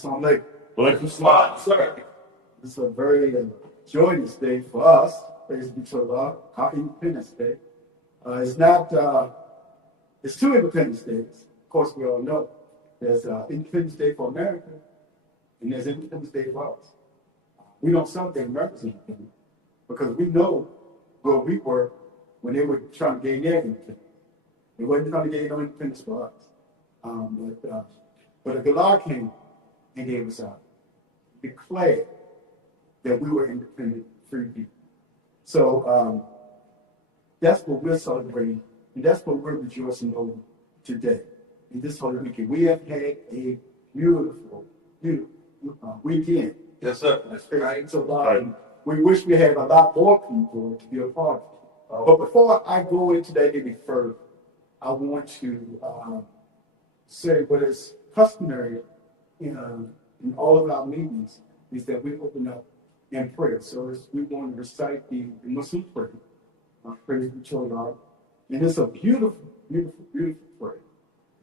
Assalamu alaikum. Welcome, sir. This is a very joyous day for us. Praise be to Allah. Our Independence Day. It's not. It's two Independence Days. Of course, we all know. There's Independence Day for America, and there's Independence Day for us. We don't celebrate America's independence because we know where we were when they were trying to gain their independence. They wasn't trying to gain no independence for us. But the God came and gave us out, declared that we were independent, free people. So that's what we're celebrating, and that's what we're rejoicing over today. In this holy weekend, we have had a beautiful weekend. Yes, sir. That's right. So we wish we had a lot more people to be a part of it. But before I go into that any further, I want to say what is customary in all of our meetings is that we open up in prayer. So we want to recite the Muslim prayer, praise be to Allah. And it's a beautiful, beautiful, beautiful prayer.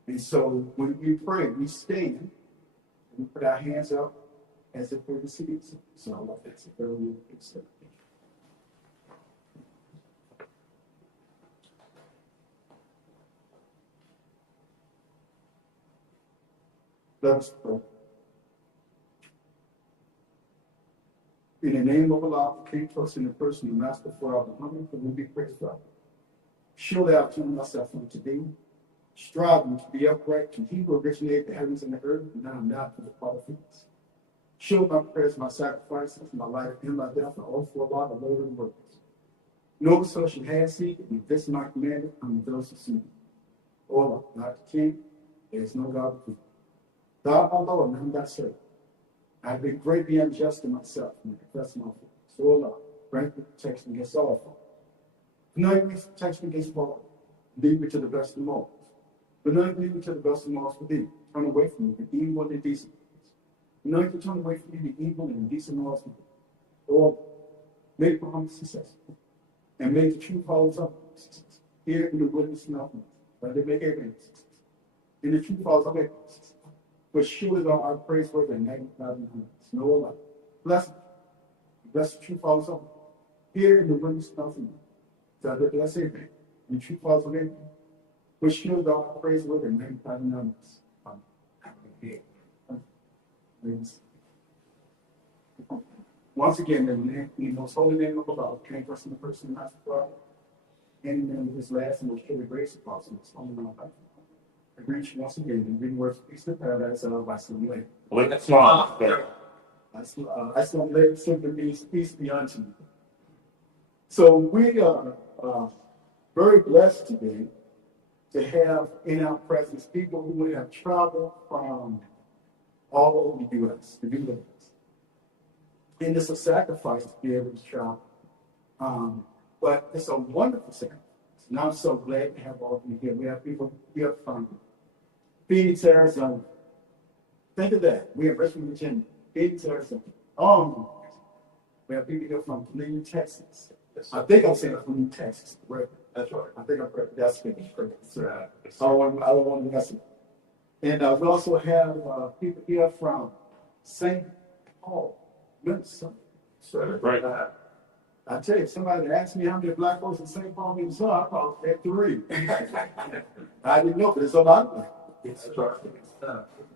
And so when we pray, we stand and we put our hands up as if we're receiving. So that's a very good step. Let us pray. In the name of Allah, King, trust in the person, the Master for our Muhammad, and we be praised God. Surely I've turned myself from today, striving to be upright, to He who originated the heavens and the earth, and I am not for the prophets. Show my prayers, my sacrifices, my life, and my death, and all for Allah, the Lord of the worlds. No social has he, and this my commandment, I'm those who see. Allah, not the King, there is no God but Thee. God, Allah, and none that serve. I have been greatly unjust to myself, and I confess my fault. So Allah, grant me protection against all fault. Grant me protection against fault. Lead me to the best of them all. But not lead me to the best of them all for Thee. Turn away from me the evil and the decent. Not to turn away from me the evil and indecent laws of Thee. Or make Muhammad successful. And make the true followers of success. Here in the witness and of but they make everything success. In the true followers of success. But surely thou art praiseworthy and magnified in heaven. No Allah. Bless the true followers of here in the witness and of so that bless everything. In the true followers of everything. But surely thou art praiseworthy and magnified in heaven. Once again, in the most holy name of Allah, came first in the person, not the Father, and in the name of His last and most holy grace of Allah, I greet you once again in good words of peace and paradise of Assalamu alaikum. Assalamu alaikum simply means peace be unto you. So we are very blessed today to have in our presence people who have traveled from all over the U.S. to be with us. And it's a sacrifice to be able to travel. But it's a wonderful sacrifice. And I'm so glad to have all of you here. We have people here from Phoenix, Arizona. Think of that. We have Richmond, Virginia, Phoenix, Arizona. We have people here from Cleveland, Texas. I think I'm saying from Texas. Right? That's right. I think I'm correct. That's correct. Right. I don't want to mess it. And we also have people here from St. Paul, Minnesota. Right. I tell you, somebody asked me how many black folks in St. Paul, Minnesota, I probably had 3. I didn't know, but it's a lot of them. It's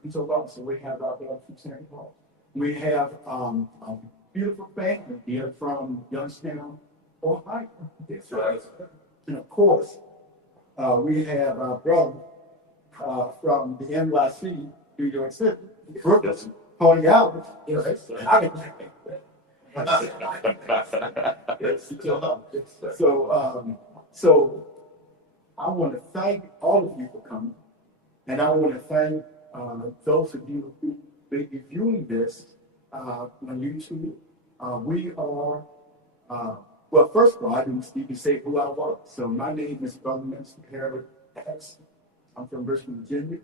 so we have our people from St. Paul. We have a beautiful family here from Youngstown, Ohio. That's right. And of course, we have our brother from the NYC, New York City, Brooklyn, Pony Albert. So I want to thank all of you for coming, and I want to thank those of you who may be viewing this on YouTube. We are, well, first of all, I didn't even say who I was. So my name is Brother Minister Harold X. I'm from Richmond, Virginia.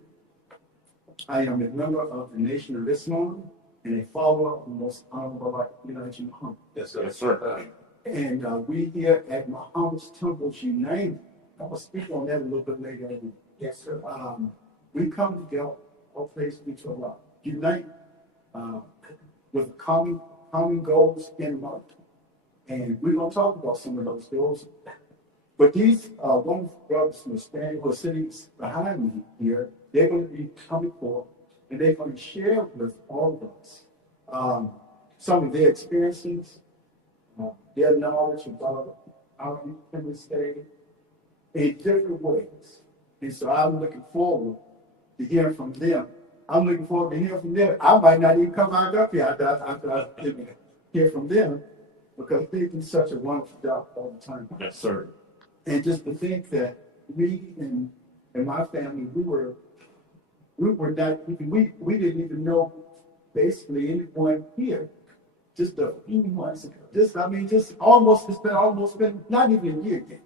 I am a member of the Nation of Islam and a follower of the most honorable Elijah Muhammad. Yes, sir. Yes, sir. And we here at Muhammad's Temples Unite, I will speak on that a little bit later. Yes, sir. We come together, all praise be to Allah, unite uh, with common goals in mind. And we're going to talk about some of those goals. But these wonderful brothers who are sitting behind me here, they're going to be coming forth and they're going to share with all of us some of their experiences, their knowledge about our Independence Day in different ways. And so I'm looking forward to hearing from them. I'm looking forward to hearing from them. I might not even come back up here after I hear from them because they do such a wonderful job all the time. Yes, sir. And just to think that me and my family, we were not even, we didn't even know basically anyone here just a few months ago. It's been almost been not even a year yet.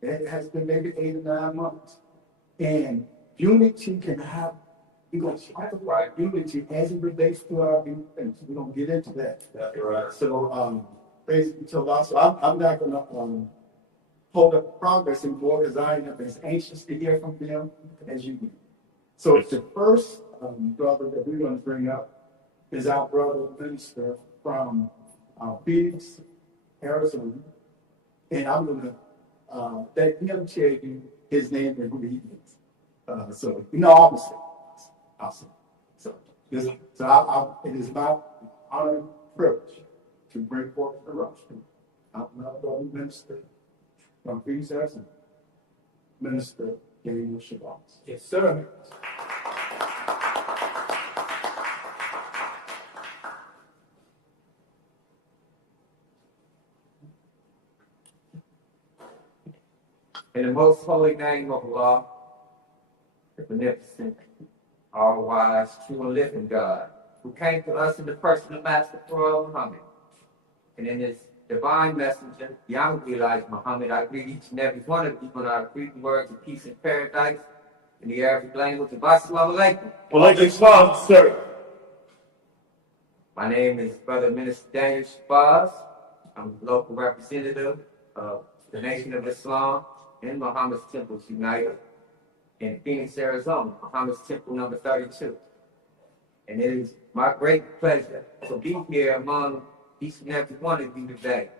It has been maybe 8 or 9 months. And unity can have, we're going to talk about unity as it relates to our independence. We're going to get into that. That's right. So, praise be to Allah. So I'm not going to hold up progress anymore because I am as anxious to hear from them as you do. So the first brother that we're going to bring up is our brother minister from Phoenix, Arizona. And I'm going to let him tell you his name and who he is. Obviously. Awesome. It is my honor and privilege to bring forth the rostrum. I'm not brother minister from Phoenix, Arizona, Minister Daniel Shabazz. Yes, sir. In the most holy name of Allah, the beneficent, all-wise, true and living God, who came to us in the person of Master Prophet Muhammad, and in his divine messenger, young Elijah Muhammad, I greet each and every one of you with our greeting words of peace and paradise in the Arabic language of Assalamu alaikum. Walaikum salam, sir. My name is Brother Minister Daniel Shabazz. I'm the local representative of the Nation of Islam in Muhammad's Temples United in Phoenix, Arizona, Muhammad's Temple number 32. And it is my great pleasure to be here among each and every one of you today.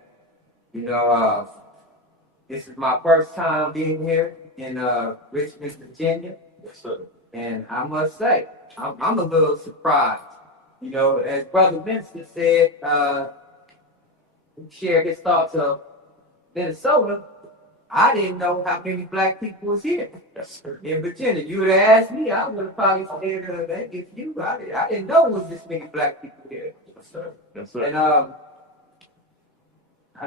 This is my first time being here in Richmond, Virginia. Yes, sir. And I must say, I'm a little surprised. As Brother Vincent said, shared his thoughts of Minnesota, I didn't know how many black people was here. Yes, sir. In Virginia. You would have asked me, I would have probably said, if you, I didn't know there was this many black people here. Yes, sir. Yes, sir. And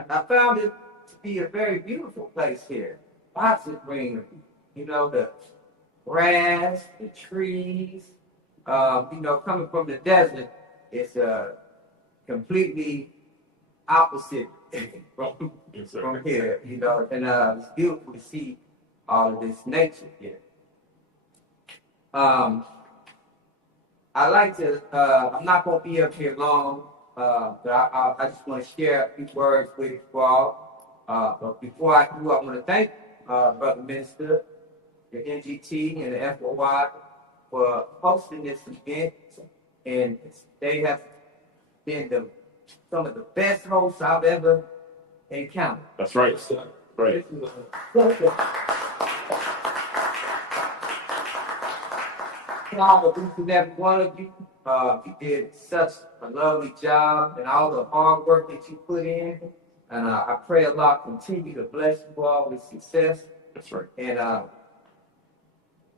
I found it to be a very beautiful place here. Lots of greenery. The grass, the trees. Coming from the desert, it's completely opposite from here, and it's beautiful to see all of this nature here. I like to, I'm not going to be up here long, but I just want to share a few words with you all. But before I do, I want to thank Brother Minister, the NGT, and the FOI for hosting this event, and they have been some of the best hosts I've ever encountered. That's right, sir. Right. Proud of each and every one of you. You did such a lovely job and all the hard work that you put in. And I pray Allah continue to bless you all with success. That's right. And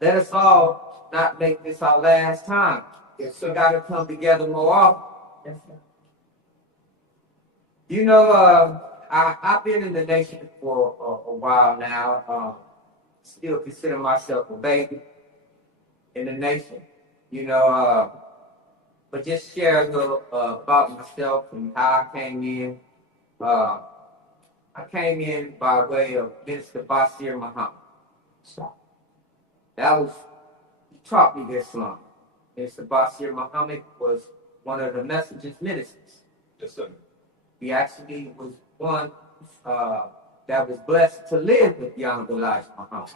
let us all not make this our last time. Yes, We sir. got to come together more often. Yes, sir. I've been in the nation for a while now. Still consider myself a baby in the nation. But just share a little about myself and how I came in. I came in by way of Minister Basir Muhammad. He taught me Islam. Minister Basir Muhammad was one of the messenger's ministers. Yes, sir. He actually was one that was blessed to live with young Elijah Muhammad.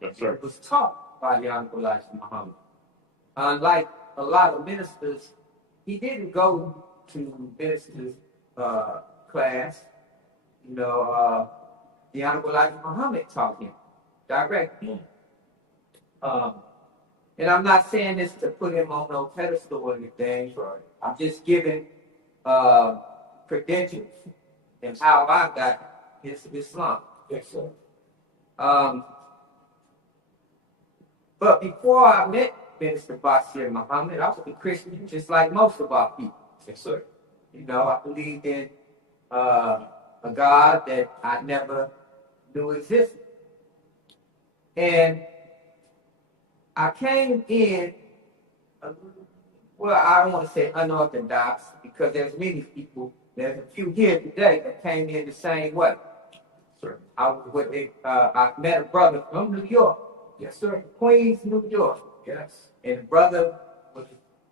Yes, sir. It was taught by young Elijah Muhammad. Unlike a lot of ministers, he didn't go to ministers class. You know, the Honorable Elijah Muhammad taught him directly. And I'm not saying this to put him on no pedestal or anything. I'm just giving credentials and how I got into Islam. Yes, sir. But before I met Minister Bashir Muhammad, I was a Christian just like most of our people. Yes, sir. You know, I believed in a God that I never knew existed. And I came in, well, I don't want to say unorthodox because there's many people, there's a few here today that came in the same way. Sir. I met a brother from New York. Yes, sir. Queens, New York. Yes. And the brother was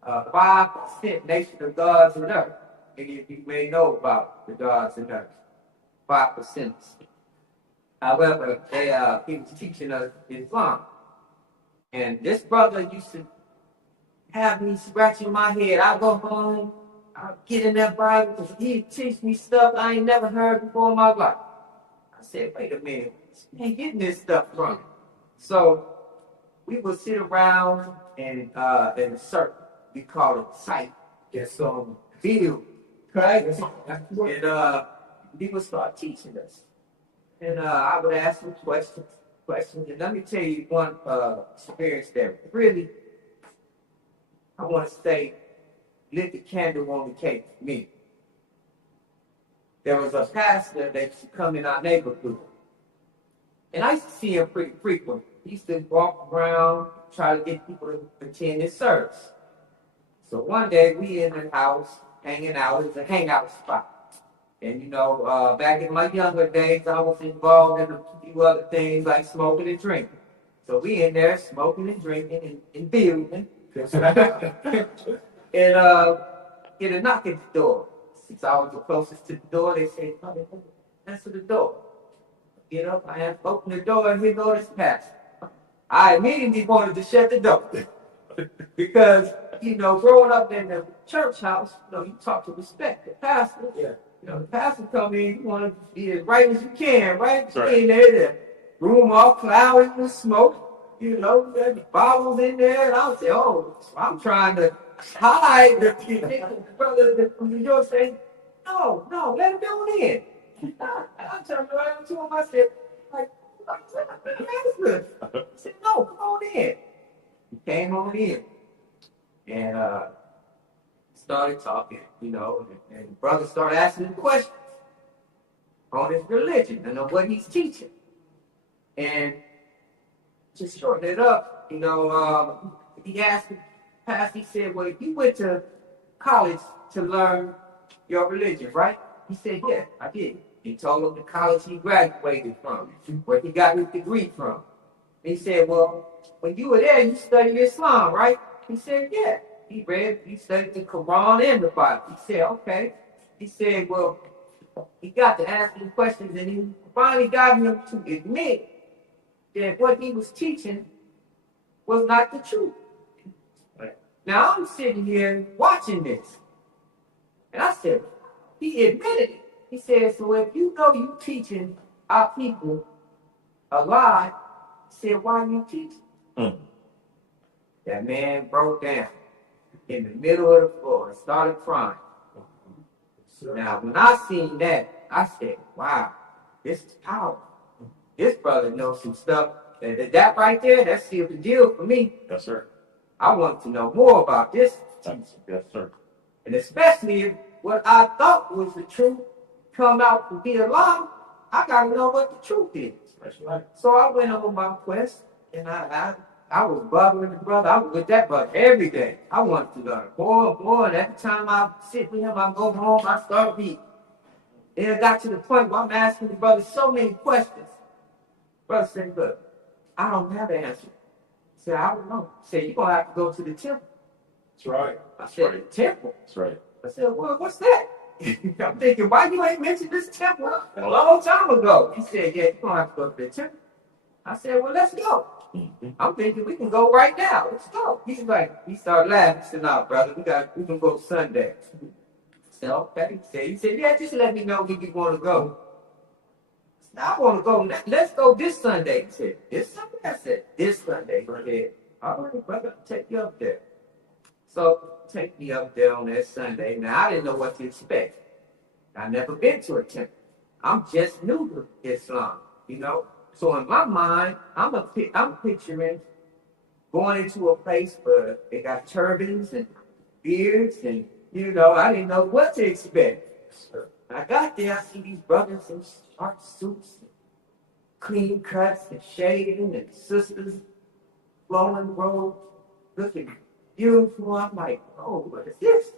5% Nation of Gods and Earth. Many of you may know about the Gods and Earth. 5%. However, he was teaching us Islam. And this brother used to have me scratching my head. I go home, I get in that Bible, because he'd teach me stuff I ain't never heard before in my life. I said, wait a minute, where you getting this stuff from? So we would sit around and in a circle. We call it sight. Yes, sir. So video. Right? Yes. And he would start teaching us. And I would ask him questions. And let me tell you one experience that really, I want to say, lit the candle on the cake for me. There was a pastor that used to come in our neighborhood. And I used to see him pretty frequent. He used to walk around, try to get people to attend his service. So one day we in the house, hanging out. It was a hangout spot. And you know, back in my younger days, I was involved in a few other things like smoking and drinking. So we in there smoking and drinking and building. And get a knock at the door. Since I was the closest to the door, they said, answer the door. You know, I had to open the door and here go this pastor. I immediately wanted to shut the door. Because, you know, growing up in the church house, you know, you talk to respect the pastor. Yeah. You know, the pastor come in, you want to be as right as you can, right? Right. In there, the room all cloudy with smoke, you know, there's bottles in there, and I'll say, oh, so I'm trying to hide. The brother from New York said, no, let him go in. I turned around to him, I said, like, pastor. I said, no, come on in. He came on in, and started talking, you know, and the brother started asking him questions on his religion and on what he's teaching. And just shorten it up, you know, he asked the pastor, he said, well, you went to college to learn your religion, right? He said, yeah, I did. He told him the college he graduated from, where he got his degree from. And he said, well, when you were there, you studied Islam, right? He said, yeah. He studied the Quran and the Bible. He said, okay. He said, well, he got to asking questions, and he finally got him to admit that what he was teaching was not the truth. Right. Now I'm sitting here watching this, and I said, he admitted it. He said, so if you know you teaching our people a lie, he said, why are you teaching? That man broke down in the middle of the floor and started crying. Now, when I seen that, I said, wow, this is powerful. This brother knows some stuff. That right there, that sealed the deal for me. Yes, sir. I wanted to know more about this. Yes, sir. And especially if what I thought was the truth come out to be a lie, I got to know what the truth is. That's right. So I went on my quest, and I was bothering the brother. I was with that brother every day. I wanted to learn more, and every time I sit with him, I go home, I start reading. Then it got to the point where I'm asking the brother so many questions. Brother said, look, I don't have the answer. I said, I don't know. He said, you're going to have to go to the temple. That's right. I said, the temple? That's right. I said, well, what's that? I'm thinking, why you ain't mentioned this temple a long time ago? He said, yeah, you're going to have to go to the temple. I said, well, let's go. I'm thinking we can go right now. Let's go. He's like, he started laughing. He said, "No, brother, we can go Sunday." I said, "Okay." He said, "Yeah, just let me know when you want to go." I said, "I want to go. Let's go this Sunday." He said, "This Sunday?" I said, "This Sunday." He said, "All right, brother, I'll take you up there." So take me up there on that Sunday. Now I didn't know what to expect. I never been to a temple. I'm just new to Islam, you know. So in my mind, I'm picturing going into a place where they got turbans and beards, and I didn't know what to expect. When I got there, I see these brothers in short suits, clean cuts and shaving, and sisters flowing robes, looking beautiful. I'm like, "Oh, what is this?"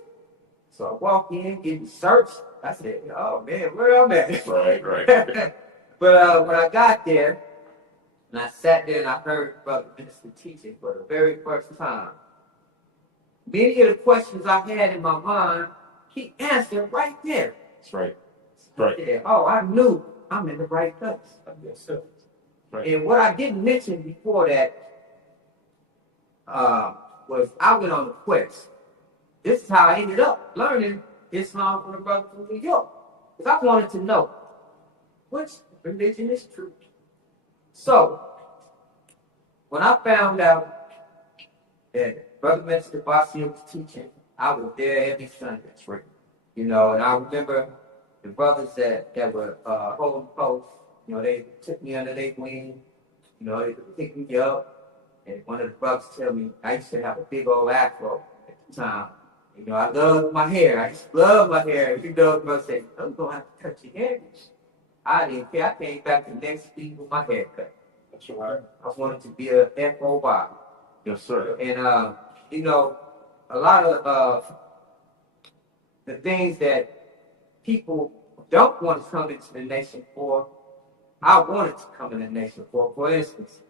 So I walk in, getting searched. I said, "Oh man, where I'm at?" Right. But when I got there, and I sat there and I heard Brother Minister teaching for the very first time, many of the questions I had in my mind, he answered right there. That's right. Right. Yeah. Oh, I knew I'm in the right place. Yes, sir. Right. And what I didn't mention before that was I went on a quest. This is how I ended up learning Islam from the brother from New York. Because I wanted to know which religion is true. So, when I found out that Brother Minister Basil was teaching, I was there every Sunday. That's right. And I remember the brothers that were holding posts, they took me under their wing, they picked me up. And one of the brothers tell me, I used to have a big old afro at the time. I loved my hair. I used to love my hair. The brother said, "I'm going to have to cut your hair." I didn't care. I came back the next week with my hair cut. That's right. I wanted to be a FOY. Yes, sir. And, a lot of the things that people don't want to come into the nation for, I wanted to come in the nation for. For instance,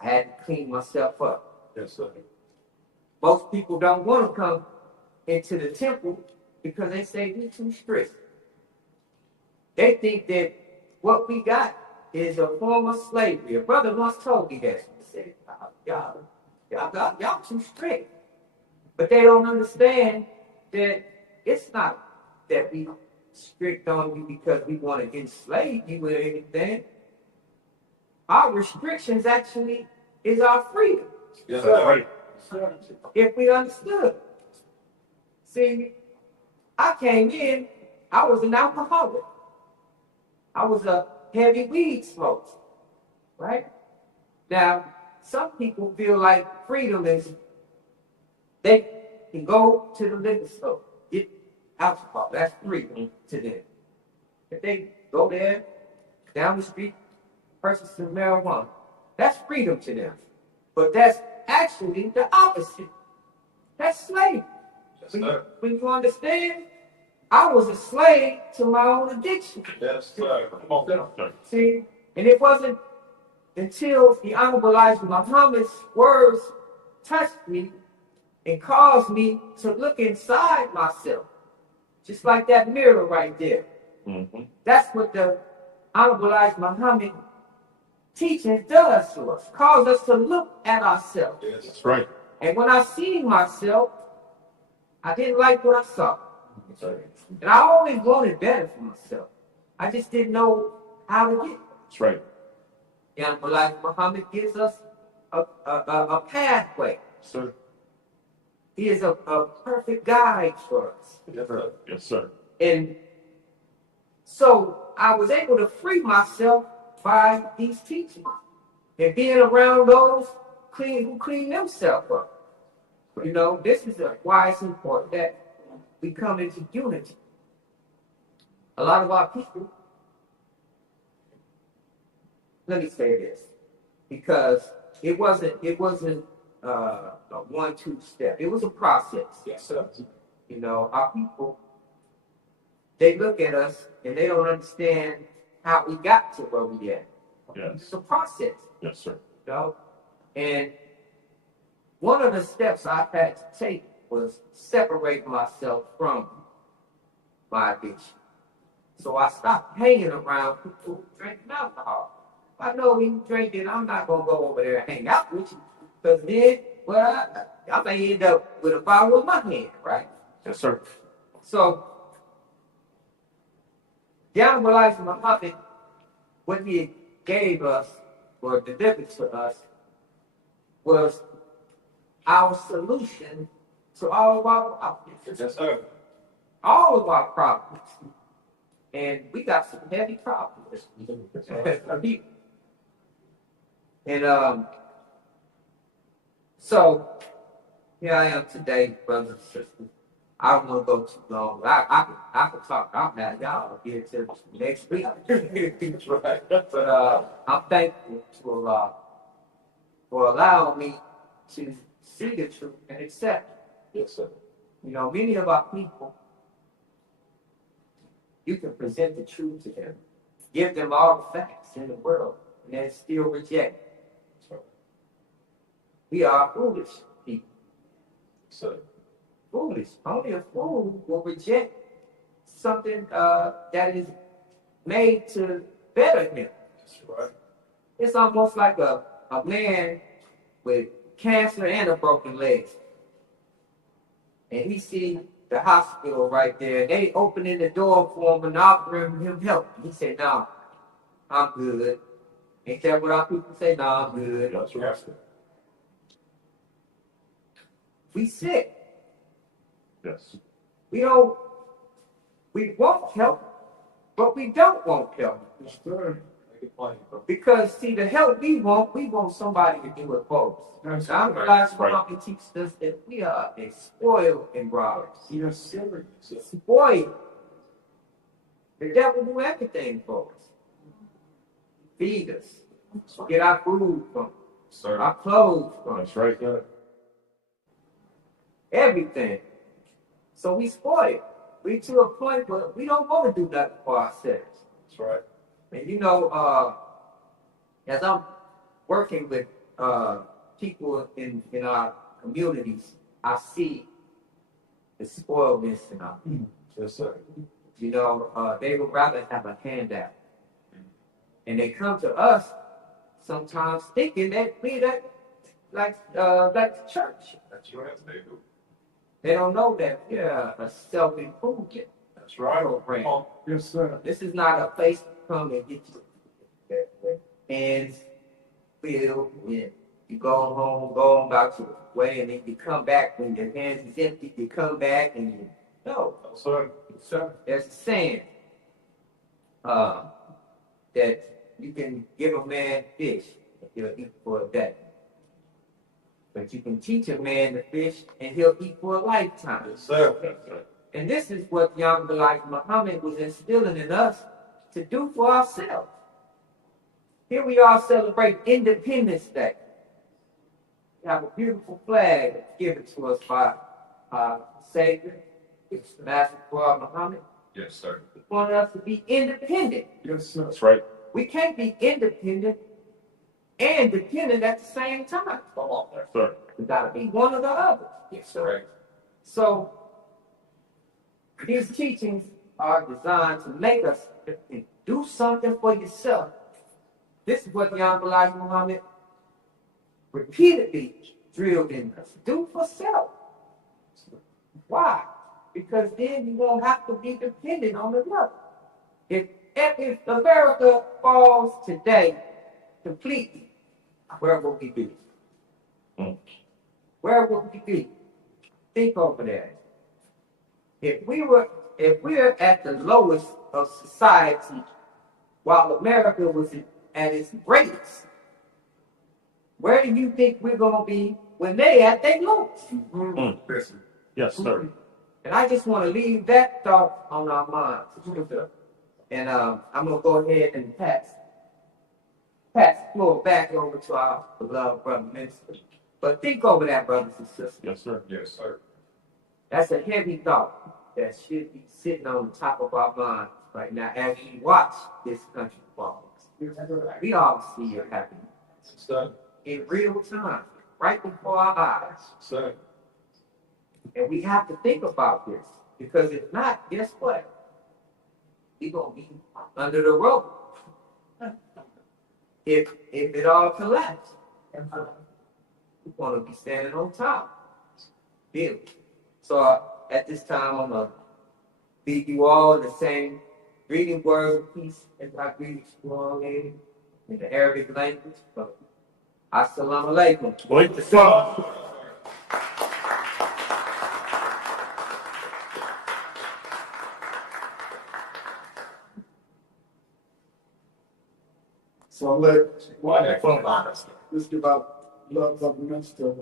I had to clean myself up. Yes, sir. Most people don't want to come into the temple because they say we're too strict. They think that what we got is a form of slavery. A brother once told me that. He said, y'all too strict. But they don't understand that it's not that we strict on you because we want to enslave you or anything. Our restrictions actually is our freedom. Yes, sir. Right. If we understood. See, I came in, I was an alcoholic. I was a heavy weed smoker, right? Now, some people feel like freedom is they can go to the liquor store, get alcohol. That's freedom to them. If they go there, down the street, purchase some marijuana, that's freedom to them. But that's actually the opposite. That's slavery. When you understand, I was a slave to my own addiction. Yes, sir. Come on. See, and it wasn't until the Honorable Elijah Muhammad's words touched me and caused me to look inside myself, just like that mirror right there. Mm-hmm. That's what the Honorable Elijah Muhammad teaching does to us, calls us to look at ourselves. Yes, that's right. And when I seen myself, I didn't like what I saw. And I always wanted better for myself. I just didn't know how to get it. That's right. And like Muhammad gives us a pathway. Sir. He is a perfect guide for us. Yes, sir. Yes, sir. And so I was able to free myself by these teachings and being around those who clean themselves up. This is why it's important that we come into unity. A lot of our people, let me say this, because it wasn't a 1-2 step. It was a process. Yes, sir. Our people, they look at us and they don't understand how we got to where we at. Yes. It's a process. Yes, sir. And one of the steps I had to take was separate myself from my addiction. So I stopped hanging around people who drank alcohol. I know he drinking, I'm not gonna go over there and hang out with you. Because then, well, I may end up with a bottle in my hand, right? Yes, sir. So, the Honorable Elijah Muhammad, what he gave us, or delivered to us, was our solution to all of our problems. Yes, sir. All of our problems. And we got some heavy problems. And so here I am today, brothers and sisters. I don't want to go too long. I could talk. I'm mad. Y'all here till next week. Right. But I'm thankful to Allah for allowing me to see the truth and accept it. Yes, sir. You know, many of our people, you can present the truth to them, give them all the facts in the world, and they still reject. We are foolish people. Sir. Foolish. Only a fool will reject something that is made to better him. That's right. It's almost like a man with cancer and a broken leg. And he see the hospital right there. They opening the door for him and offering him help. He said, "No, I'm good." Ain't that what our people say? "No, I'm good." That's right. We sick. Yes. We want help, but we don't want help. Yes, sir. Make it plain, bro. Because see, the help we want somebody to do it for us. Now, I'm glad somebody teaches us that we are a spoiled and robbers. Yes, sir. Spoiled. The devil do everything for us. Feed us. Get our food from us. Sir. Our clothes from us. That's right, sir. Everything. So we spoiled. We to a point where we don't want to do nothing for ourselves. That's right. And you know, as I'm working with people in our communities, I see the spoiledness in our people. Yes, sir. You know, they would rather have a handout. And they come to us sometimes thinking that we that like the church. That's right. They do. They don't know that we're a self-improvement That's right. program. Oh, yes, sir. This is not a place to come and get your hands filled and you go home, go on about your way, and then you come back when your hands is empty, you come back and you no. No, sir. Yes, sir. There's a saying that you can give a man fish, he'll eat for a day. But you can teach a man to fish and he'll eat for a lifetime. Yes, sir. Yes, sir. And this is what young Elijah Muhammad was instilling in us to do for ourselves. Here we are celebrating Independence Day. We have a beautiful flag given to us by our Savior, it's the Master Muhammad. Yes, sir. He wanted us to be independent. Yes, sir. That's right. We can't be independent and dependent at the same time. Come on, there, sir. We got to be one or the other. Yes, sir. Right. So these teachings are designed to make us do something for yourself. This is what young Elijah Muhammad repeatedly drilled in us. Do for self. Why? Because then you won't have to be dependent on another. If America falls today completely, where will we be? Where will we be? Think over that. If we're at the lowest of society while America was at its greatest, where do you think we're gonna be when they at their lowest? Yes, sir. And I just want to leave that thought on our minds. And I'm gonna go ahead and pass the floor back over to our beloved brother minister. But think over that, brothers and sisters. Yes, sir. Yes, sir. That's a heavy thought that should be sitting on the top of our minds right now as we watch this country fall. We all see it happening Sir. in real time, right before our eyes. Sir. And we have to think about this, because if not, guess what? We're going to be under the rope. if it all collapses, we're gonna be standing on top. Bill. So at this time, I'm gonna leave you all the same greeting words of peace as I greet you all in the Arabic language. But Assalamu alaikum. Wait the song. So I'll let Why that phone? this give out love of the minister.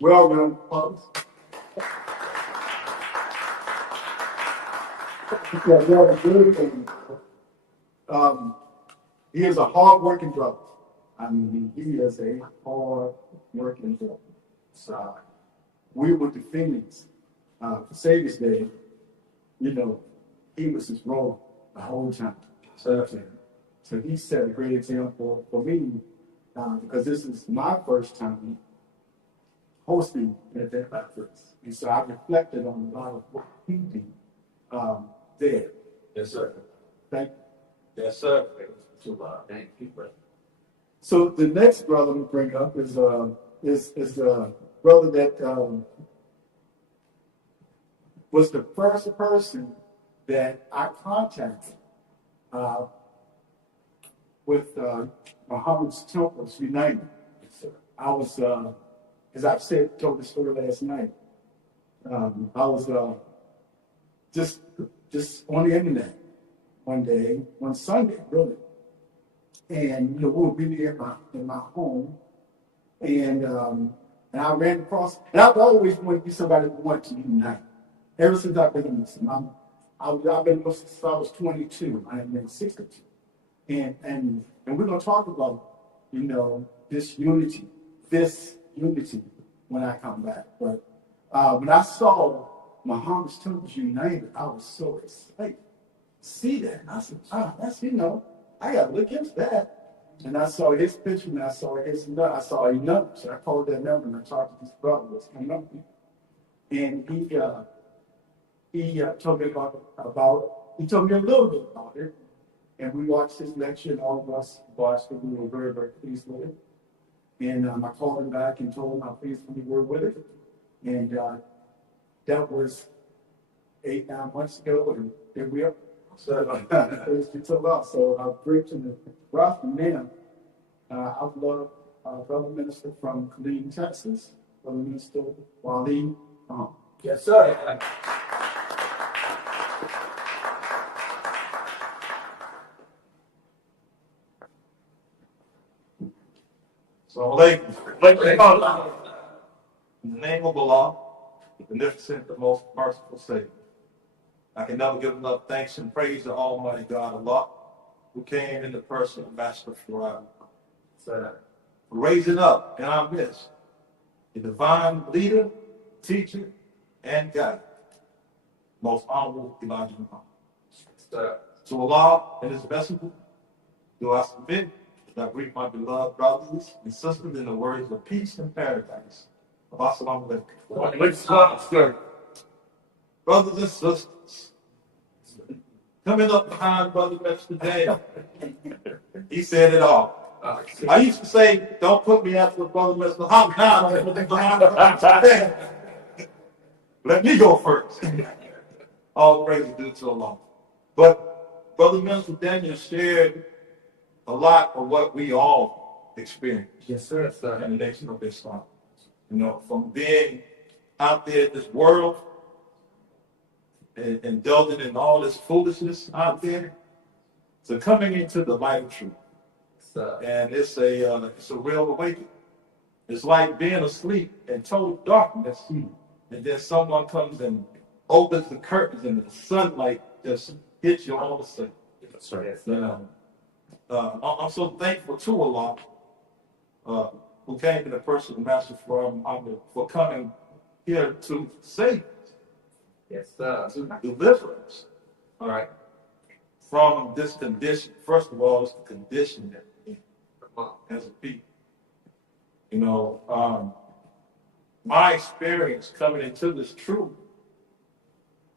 We're all going to pause. He is a hard-working brother. I mean, he is a hard-working brother. So we were the Phoenix for Savior's Day. You know, he was his role the whole time. So he set a great example for me because this is my first time hosting an event like this. And so I reflected on a lot of what he did there. Yes, sir. Thank you. Yes, sir. Thank you, brother. So the next brother we bring up is a brother that was the first person that I contacted with Muhammad's Temples United. I was, as I've said, told the story last night. I was just on the internet one Sunday, really. And we were really in my home, and I ran across. And I've always wanted to be somebody who wanted to unite. Ever since I've been a Muslim, I've been Muslim since I was 22. I am been 62, and we're gonna talk about this unity when I come back. But when I saw Muhammad's Temples United, I was so excited to see that. And I said, that's I got to look into that. And I saw his picture, and I saw his number. I saw a number, so I called that number and I talked to this brother that's coming up. And he told me he told me a little bit about it. And we watched his lecture, and all of us watched it. We were very, very pleased with it. And I called him back and told him how pleased we were with it. And that was 8-9 months ago, and here we are. So I'm preaching the gospel now. I love Brother Minister from Killeen, Texas, Brother Minister Waleed. Yes, sir. So, in the name of Allah, the beneficent, the most merciful Savior, I can never give enough thanks and praise to Almighty God Allah, who came in the person of Master Farad, for raising up in our midst a divine leader, teacher, and guide, most honorable Elijah Muhammad. To Allah and His messenger, do I submit that I greet my beloved brothers and sisters in the words of peace and paradise. Assalamu alaikum. Brothers and sisters, coming up behind Brother Webster today, he said it all. I used to say, don't put me after Brother Webster. Let me go first. All praise is due to Allah. But Brother Minister Daniel shared a lot of what we all experience. Yes, sir. In the nation of Islam. From being out there in this world and indulging in all this foolishness out there to coming into the light of truth. And it's a real awakening. It's like being asleep in total darkness, and then someone comes and opens the curtains and the sunlight just hits you all of a sudden. That's right. I'm so thankful to Allah who came in the person of Master Muhammad for coming here to save us. Yes, sir. To deliver us. All right. From this condition. First of all, it's the condition that we as a people. My experience coming into this truth,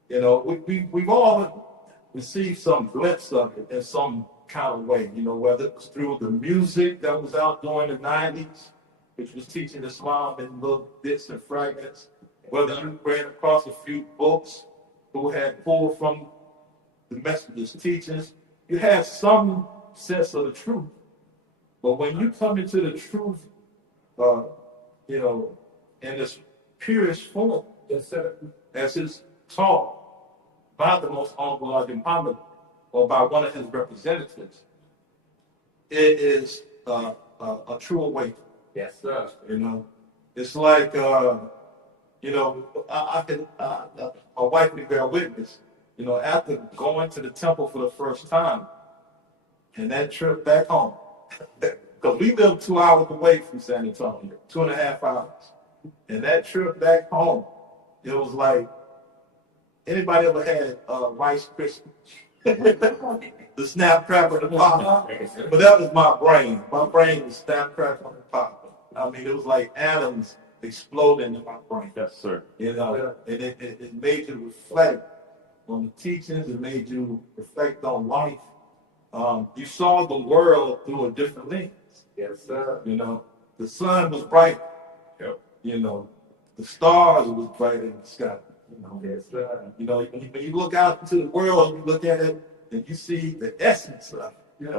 we've all received some glimpse of it in some kind of way, whether it was through the music that was out during the 90s, which was teaching Islam in little bits and fragments, whether you ran across a few books who had pulled from the Methodist teachings, you had some sense of the truth. But when you come into the truth, in its purest form, as it's taught by the Most Honorable Elijah Muhammad or by one of his representatives, it is a true awakening. Yes, sir. It's like, my wife can bear witness, after going to the temple for the first time and that trip back home, because we live 2 hours away from San Antonio, 2.5 hours. And that trip back home, it was like, anybody ever had Rice Krispies? The snap, crackle, and pop. But that was my brain. My brain was snap, crackle, and pop. I mean, it was like atoms exploding in my brain. Yes, sir. And it made you reflect on the teachings. It made you reflect on life. You saw the world through a different lens. Yes, sir. The sun was bright. Yep. The stars was bright in the sky. Yes, sir. When you look out into the world, you look at it and you see the essence of it.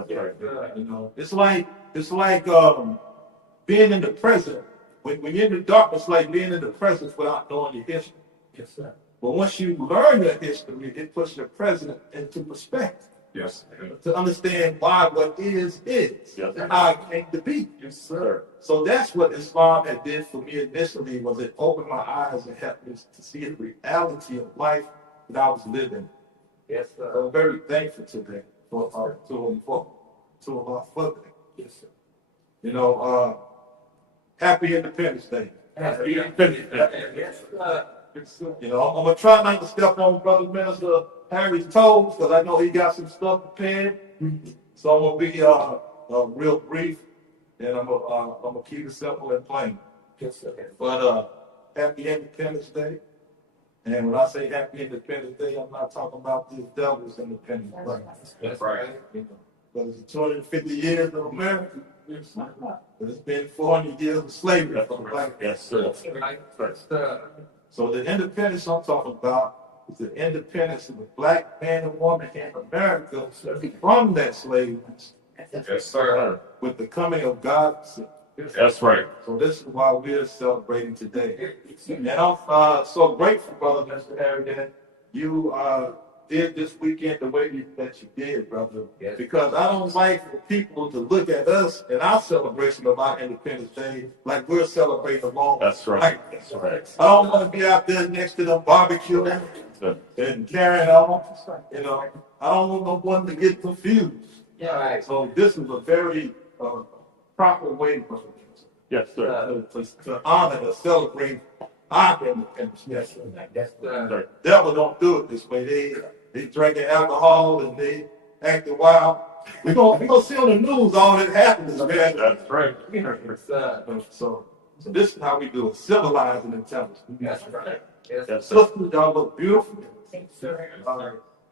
That's right. It's like being in the present. When you're in the darkness, it's like being in the present without knowing your history. Yes, sir. But once you learn your history, it puts your present into perspective. Yes. To understand why what is, Yes. and how it came to be. Yes, sir. So that's what Islam had did for me initially, was it opened my eyes and helped me to see the reality of life that I was living. Yes, sir. So I'm very thankful today for Allah for that. Yes, sir. Happy Independence Day. Yes, sir. I'm gonna try not to step on Brother Minister Harry's toes, because I know he got some stuff prepared. So I'm gonna be real brief, and I'm gonna keep it simple and plain. Yes, sir. But Happy Independence Day. And when I say Happy Independence Day, I'm not talking about this devil's Independence Day. That's right. But it's 250 years of America. But it's been 400 years of slavery. Yes, sir. Yes, sir. So the independence I'm talking about is the independence of the black man and woman in America from that slavery. Yes, sir. With the coming of God. That's right. So this is why we're celebrating today. And I'm so grateful, Brother Mr. Harry, that you did this weekend the way that you did, brother. Yes. Because I don't like for people to look at us and our celebration of our Independence Day like we're celebrating alone. That's right. That's right. I don't want to be out there next to them barbecuing and carrying on. I don't want no one to get confused. Yeah, right. So this is a very proper way for Yes, sir. to honor and celebrate our independence. Yes, sir. Yes, sir. Devil don't do it this way. They drinking alcohol and they acting wild. We gonna see on the news all that happens, man. That's right. Yes, sir. So this is how we do it, civilized and intelligent. That's right. Yes, Yes, sir. Sisters, y'all look beautiful. sir.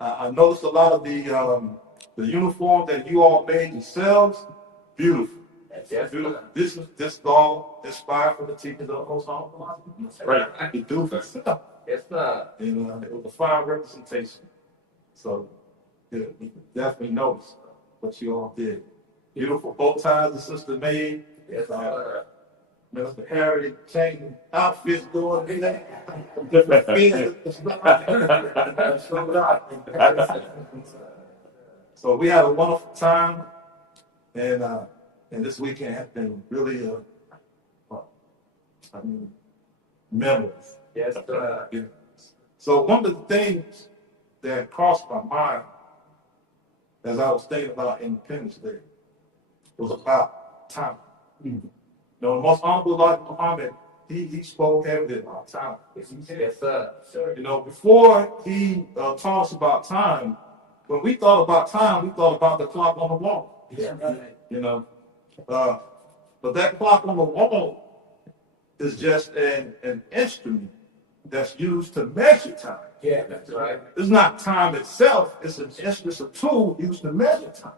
I noticed a lot of the uniform that you all made yourselves. Beautiful. Yes, Beautiful. sir. This is all inspired from the teachings of Most Honorable. Right. You do for yourself. Yes, sir. And it was a fine representation. So we can definitely notice what you all did. Beautiful bow ties the sister made. Yes, sir. Mr. Harry changing outfits doing So we had a wonderful time, and this weekend has been really memorable. Yes, sir. So one of the things that crossed my mind as I was thinking about Independence Day was about time. The Most Honorable Elijah Muhammad, he spoke heavily about time. Yes, sir. Before he taught us about time, when we thought about time, we thought about the clock on the wall. Yeah. But that clock on the wall is just an instrument that's used to measure time. Yeah, that's right. It's not time itself, it's a tool used to measure time.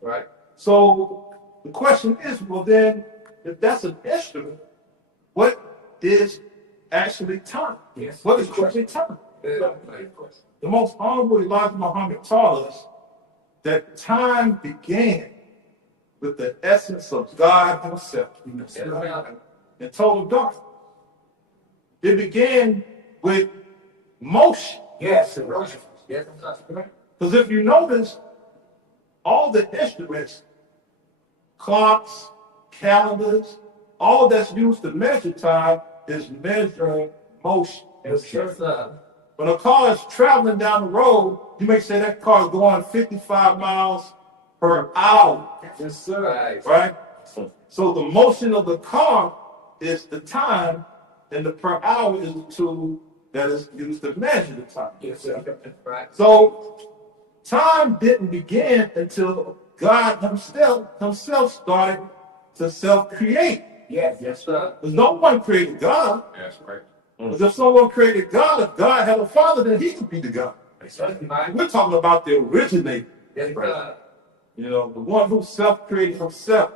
Right. So the question is, well then, if that's an instrument, what is actually time? Yes. What is actually time? Yeah. The most honorable Elijah Muhammad taught us that time began with the essence of God himself in total darkness. It began with motion. Yes. Yes. Because if you notice, all the instruments, clocks, calendars, all that's used to measure time is measuring motion. Yes, sir. When a car is traveling down the road, you may say that car is going 55 miles per hour. Yes, sir. Right? So the motion of the car is the time, and the per hour is the tool that is used to measure the time. Yes, sir. Right. So time didn't begin until God himself started to self-create. Yes. Yes, sir. Because no one created God. That's right. Because if someone created God, if God had a father, then he could be the God. Right. We're talking about the originator. Yes, sir. You know, the one who self-created himself.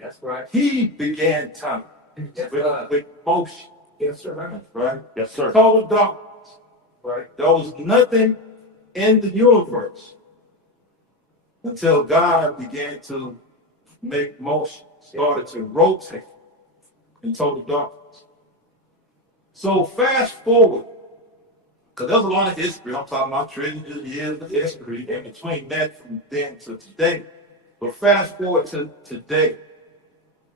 That's right. He began time Yes, sir. with motion. Yes, sir. Right? Yes, sir. Total darkness. Right. There was nothing in the universe until God began to make motion, started to rotate in total darkness. So fast forward, because there's a lot of history. I'm talking about trillions of years of history in between that from then to today. But fast forward to today,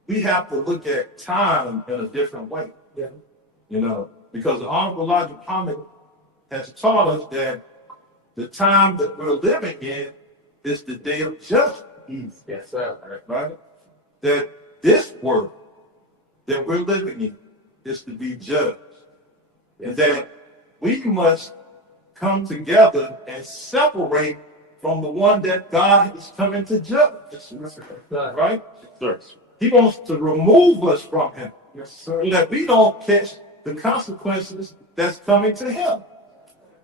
we have to look at time in a different way. Yeah. You know, because the Honorable Elijah Muhammad has taught us that the time that we're living in is the day of judgment. Yes, sir. Right? That this world that we're living in is to be judged. And that we must come together and separate from the one that God is coming to judge. Right? Sir. He wants to remove us from him. Yes, sir. So that we don't catch the consequences that's coming to him.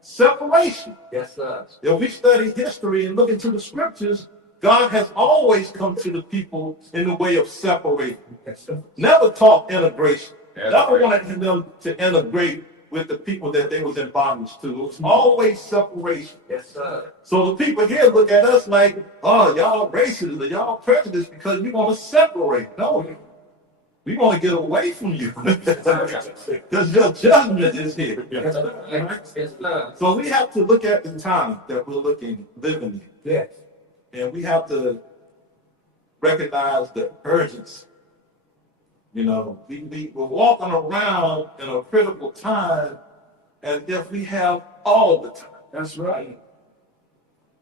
Separation. Yes, sir. If we study history and look into the scriptures, God has always come to the people in the way of separating. Yes, sir. Never taught integration. That's Never right. wanted them to integrate with the people that they was in bondage to. It was always separation. Yes, sir. So the people here look at us like, oh, y'all racist or y'all prejudiced because you want to separate. No, we want to get away from you because your judgment is here. Yes, sir. So we have to look at the time that we're living in. Yes. And we have to recognize the urgency. You know, we're walking around in a critical time as if we have all the time. That's right.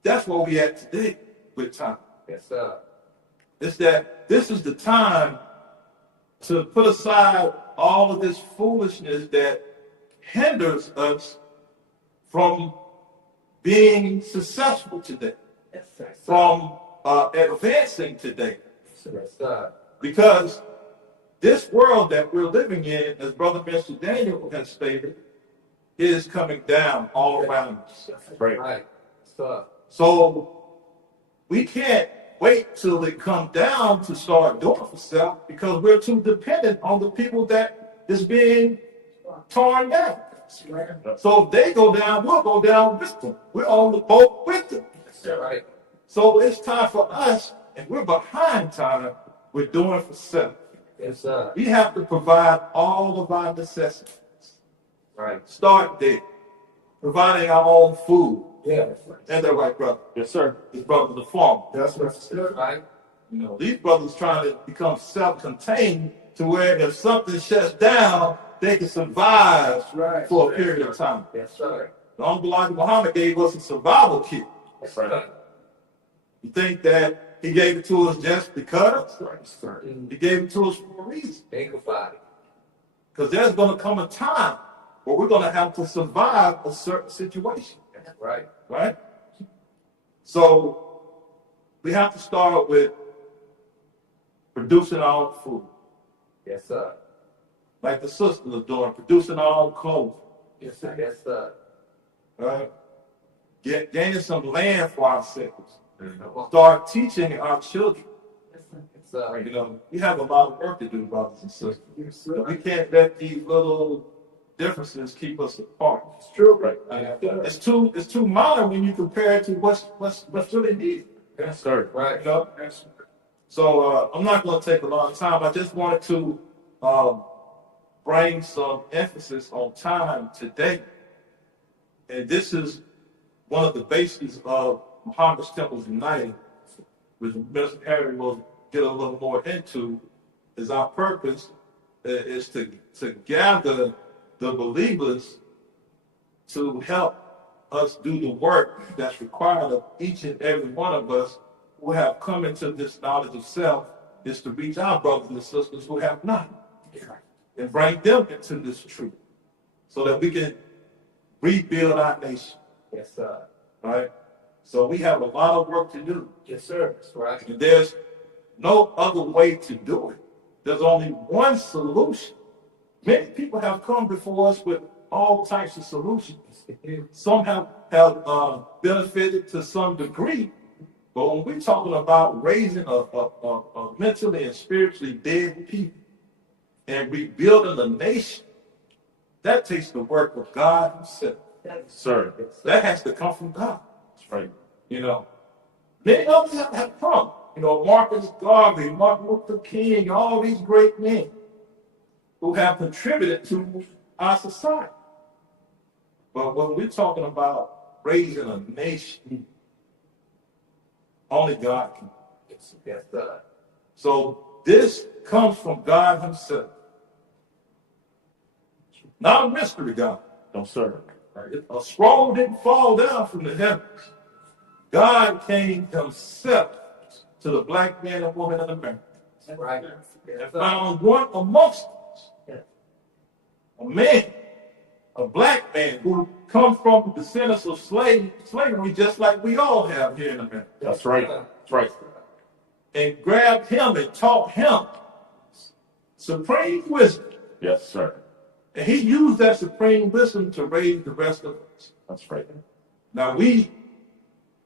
That's where we at today with time. Yes, sir. It's that this is the time to put aside all of this foolishness that hinders us from being successful today, Yes, sir. from advancing today. Yes, sir. Because this world that we're living in, as Brother Mr. Daniel has stated, is coming down all around us. Right. Right. Sir. So we can't wait till it comes down to start doing for self because we're too dependent on the people that is being torn down. So if they go down, we'll go down with them. We're on the boat with them. Yes, right. So it's time for us, and we're behind time, we're doing for self. Yes, sir. We have to provide all of our necessities. Right. Start there. Providing our own food. Yeah. And that right, brother? Yes, sir. His brother, the farmer. That's right. Right. You know, these brothers trying to become self-contained to where if something shuts down, they can survive right. for a period of time. Yes, sir. The Honorable Elijah Muhammad gave us a survival kit. Yes, sir. You think that he gave it to us just because? Yes, sir. He gave it to us for a reason. Think about it. Because there's going to come a time where we're going to have to survive a certain situation. That's right. Right? So we have to start with producing our own food. Yes, sir. Like the sisters are doing, producing our own clothes. Yes, sir. Yes, sir. Right? Gaining some land for ourselves. start teaching our children. It's, You know, we have a lot of work to do, brothers and sisters. Yes, sir. We can't let these little differences keep us apart. It's true. Right. It's too minor when you compare it to what's really needed. Yes, sir. right. You know? So I'm not going to take a long time. I just wanted to bring some emphasis on time today. And this is one of the bases of Muhammad's Temples United, which Minister Harry will get a little more into, is our purpose is to gather the believers to help us do the work that's required of each and every one of us who have come into this knowledge of self, is to reach our brothers and sisters who have not and bring them into this truth so that we can rebuild our nation. Yes, sir. Right? So we have a lot of work to do. Yes, sir. That's right. And there's no other way to do it. There's only one solution. Many people have come before us with all types of solutions. Some have benefited to some degree, but when we're talking about raising a mentally and spiritually dead people and rebuilding a nation, that takes the work of God Himself. Sir. That has to come from God. That's right. You know, many of them have come. You know, Marcus Garvey, Martin Luther King, all these great men who have contributed to our society. But when we're talking about raising a nation, only God can. Yes, sir. So this comes from God Himself. Not a mystery God. No, sir. A scroll didn't fall down from the heavens. God came Himself to the black man and woman in America That's right. and found one amongst us, a man, a black man who come from descendants of slavery, just like we all have here in America, That's right. That's right. and grabbed him and taught him supreme wisdom. Yes, sir. And he used that supreme wisdom to raise the rest of us. That's right. Now we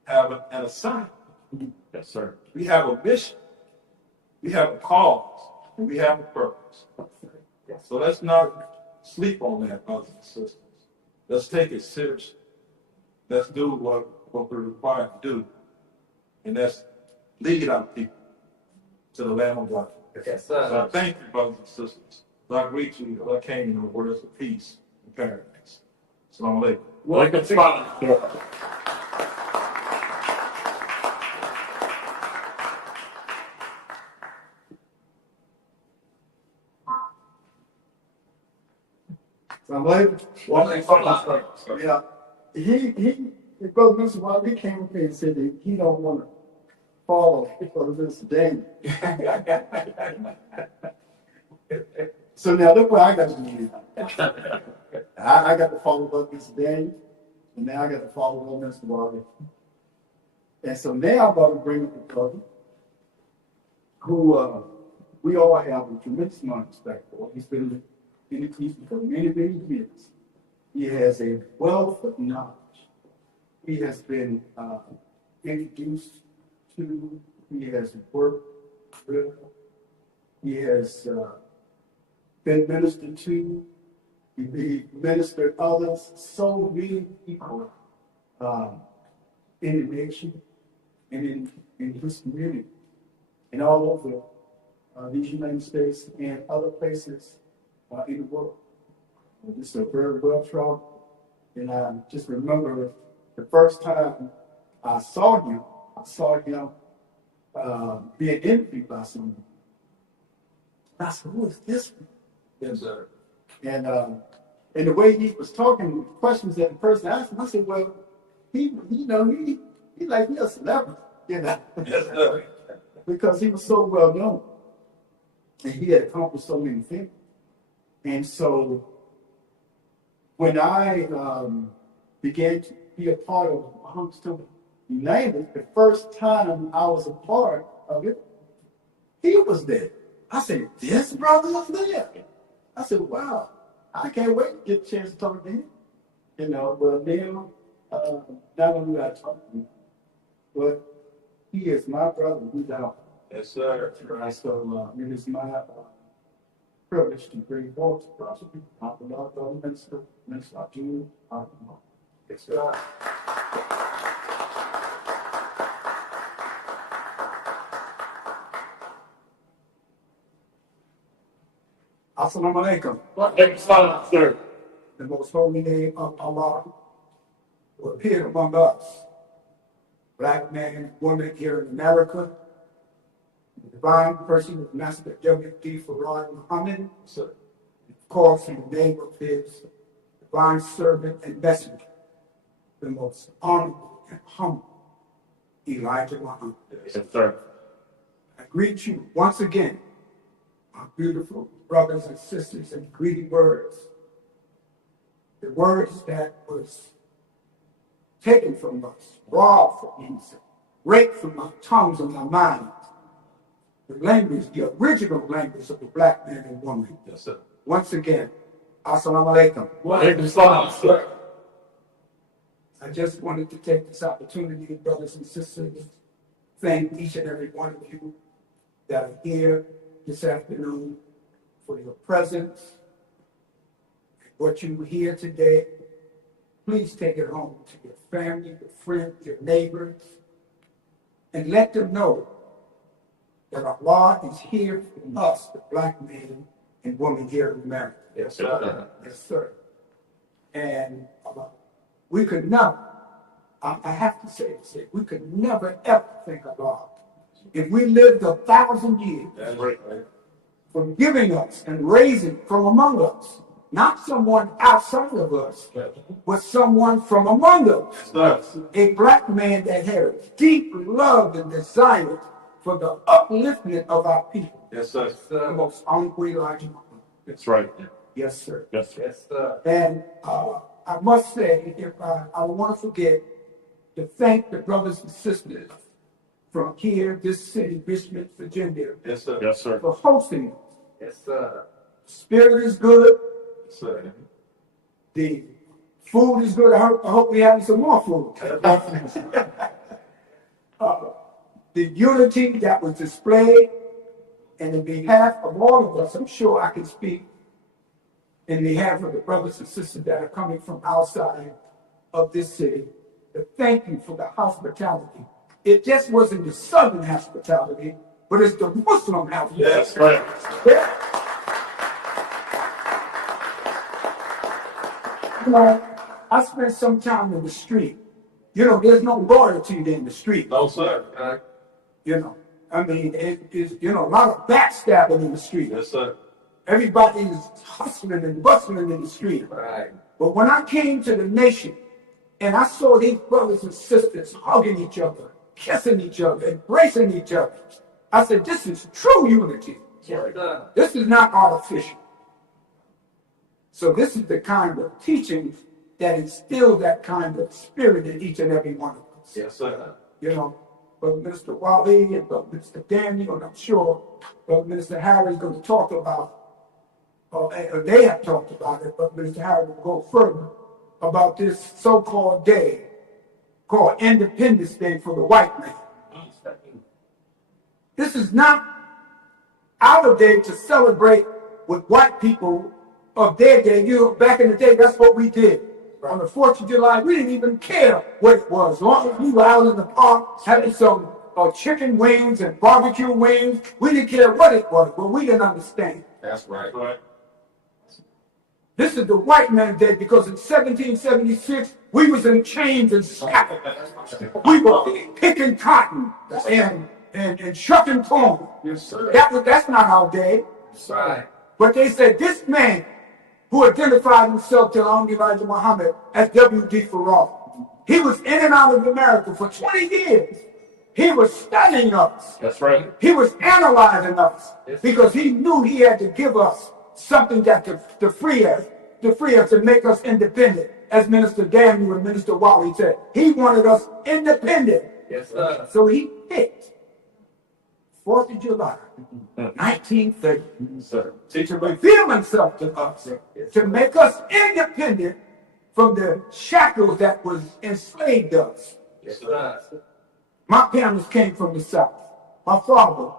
have an assignment. Yes, sir. We have a mission. We have a cause. And we have a purpose. So let's not sleep on that, brothers and sisters. Let's take it seriously. Let's do what we're required to do. And that's lead our people to the Lamb of God. Yes, So I sir. thank you, brothers and sisters. I greet you, I came in the words of peace and paradise. Assalamu alaikum. Like a spot. So I'm like, yeah, Brother Mr. White, he came up here and said that he don't want to follow Brother Mr. Daniel. So now look what I got to do. I got to follow Brother Mr. Daniel, and now I got to follow Brother Mr. White. And so now I'm going to bring up a brother who we all have a tremendous amount of respect for. He's been in the teaching for many, many years. He has a wealth of knowledge. He has been introduced to, he has worked with, he has been ministered to, he ministered others, so many people in the nation and in his community and all over these United States and other places in the world. This is a very well traveled, and I just remember the first time I saw him being interviewed by someone. I said, "Who is this?" Yes, sir. And the way he was talking, questions that the person asked him, I said, "Well, he like he a celebrity, Yes, sir. because he was so well known, and he had accomplished so many things." And so when I began to be a part of Muhammad's Temple United, the first time I was a part of it, he was there. I said, "This brother is there." I said, "Wow, I can't wait to get a chance to talk to him." Well, then, not only did I talk to him, but He is my brother, no doubt. Yes, sir. Right, so it is my privilege to bring forth the gospel of the Lord, the minister, Jude. Yes, sir. Assalamu alaikum. Sir. The most holy name of Allah who appeared among us, black man and woman here in America, the divine person of Master W.D. Farad Muhammad, Sir. of course, in the name of his divine servant and messenger, the most honorable and humble Elijah Muhammad. Yes, sir. I greet you once again, my beautiful brothers and sisters, in greeting words. The words that was taken from us, robbed from us, raped from our tongues and our minds. The language, the original language of the black man and woman. Yes, sir. Once again, assalamu alaikum. Sir. I just wanted to take this opportunity, brothers and sisters, thank each and every one of you that are here this afternoon for your presence. What you hear today, please take it home to your family, your friends, your neighbors, and let them know that Allah is here for us, the black man and woman here in America. Yes, sir. Yes, sir. And we could never, I have to say this, we could never ever think of God. If we lived 1,000 years That's right. from giving us and raising from among us, not someone outside of us, but someone from among us, Yes, sir. a black man that had a deep love and desire for the upliftment of our people. Yes, sir. The most honorable Elijah Muhammad. That's right. Yes, sir. Yes, sir. Yes, sir. And I must say, if I don't want to forget to thank the brothers and sisters from here, this city, Richmond, Virginia, Yes, sir. Yes, sir. for hosting us. Yes, sir. Spirit is good. Yes, sir. The food is good. I hope we're having some more food. The unity that was displayed, and in behalf of all of us, I'm sure I can speak in behalf of the brothers and sisters that are coming from outside of this city, to thank you for the hospitality. It just wasn't the Southern hospitality, but it's the Muslim hospitality. Yes, right. Yeah. You know, I spent some time in the street. You know, there's no loyalty in the street. No, sir. You know, I mean, it is, you know, a lot of backstabbing in the street. Yes, sir. Everybody is hustling and bustling in the street. Right. But when I came to the nation and I saw these brothers and sisters hugging each other, kissing each other, embracing each other, I said, this is true unity. Yes, sir. This is not artificial. So this is the kind of teaching that instills that kind of spirit in each and every one of us. Yes, sir. You know, Brother Minister Wally and Brother Minister Daniel, and I'm sure Brother Minister Harry is going to talk about, or they have talked about it, but Minister Harry will go further about this so-called day called Independence Day for the white man. This is not our day to celebrate with white people of their day. You know, back in the day, that's what we did. On the 4th of July, we didn't even care what it was. As long as we were out in the park having some chicken wings and barbecue wings, we didn't care what it was, but we didn't understand. That's right. Right. This is the white man's day because in 1776, we was in chains and shackles. We were picking cotton and shucking corn. Yes, sir. That's not our day. Right. But they said this man who identified himself to Elijah Muhammad as W.D. Farad, he was in and out of America for 20 years. He was studying us. That's right. He was analyzing us because he knew he had to give us something that to free us, to make us independent. As Minister Daniel and Minister Wally said, he wanted us independent. Yes, sir. So he picked 4th of July, 1930, Sir. to reveal himself to us, to make us independent from the shackles that was enslaved us. Yes, sir. My parents came from the South. My father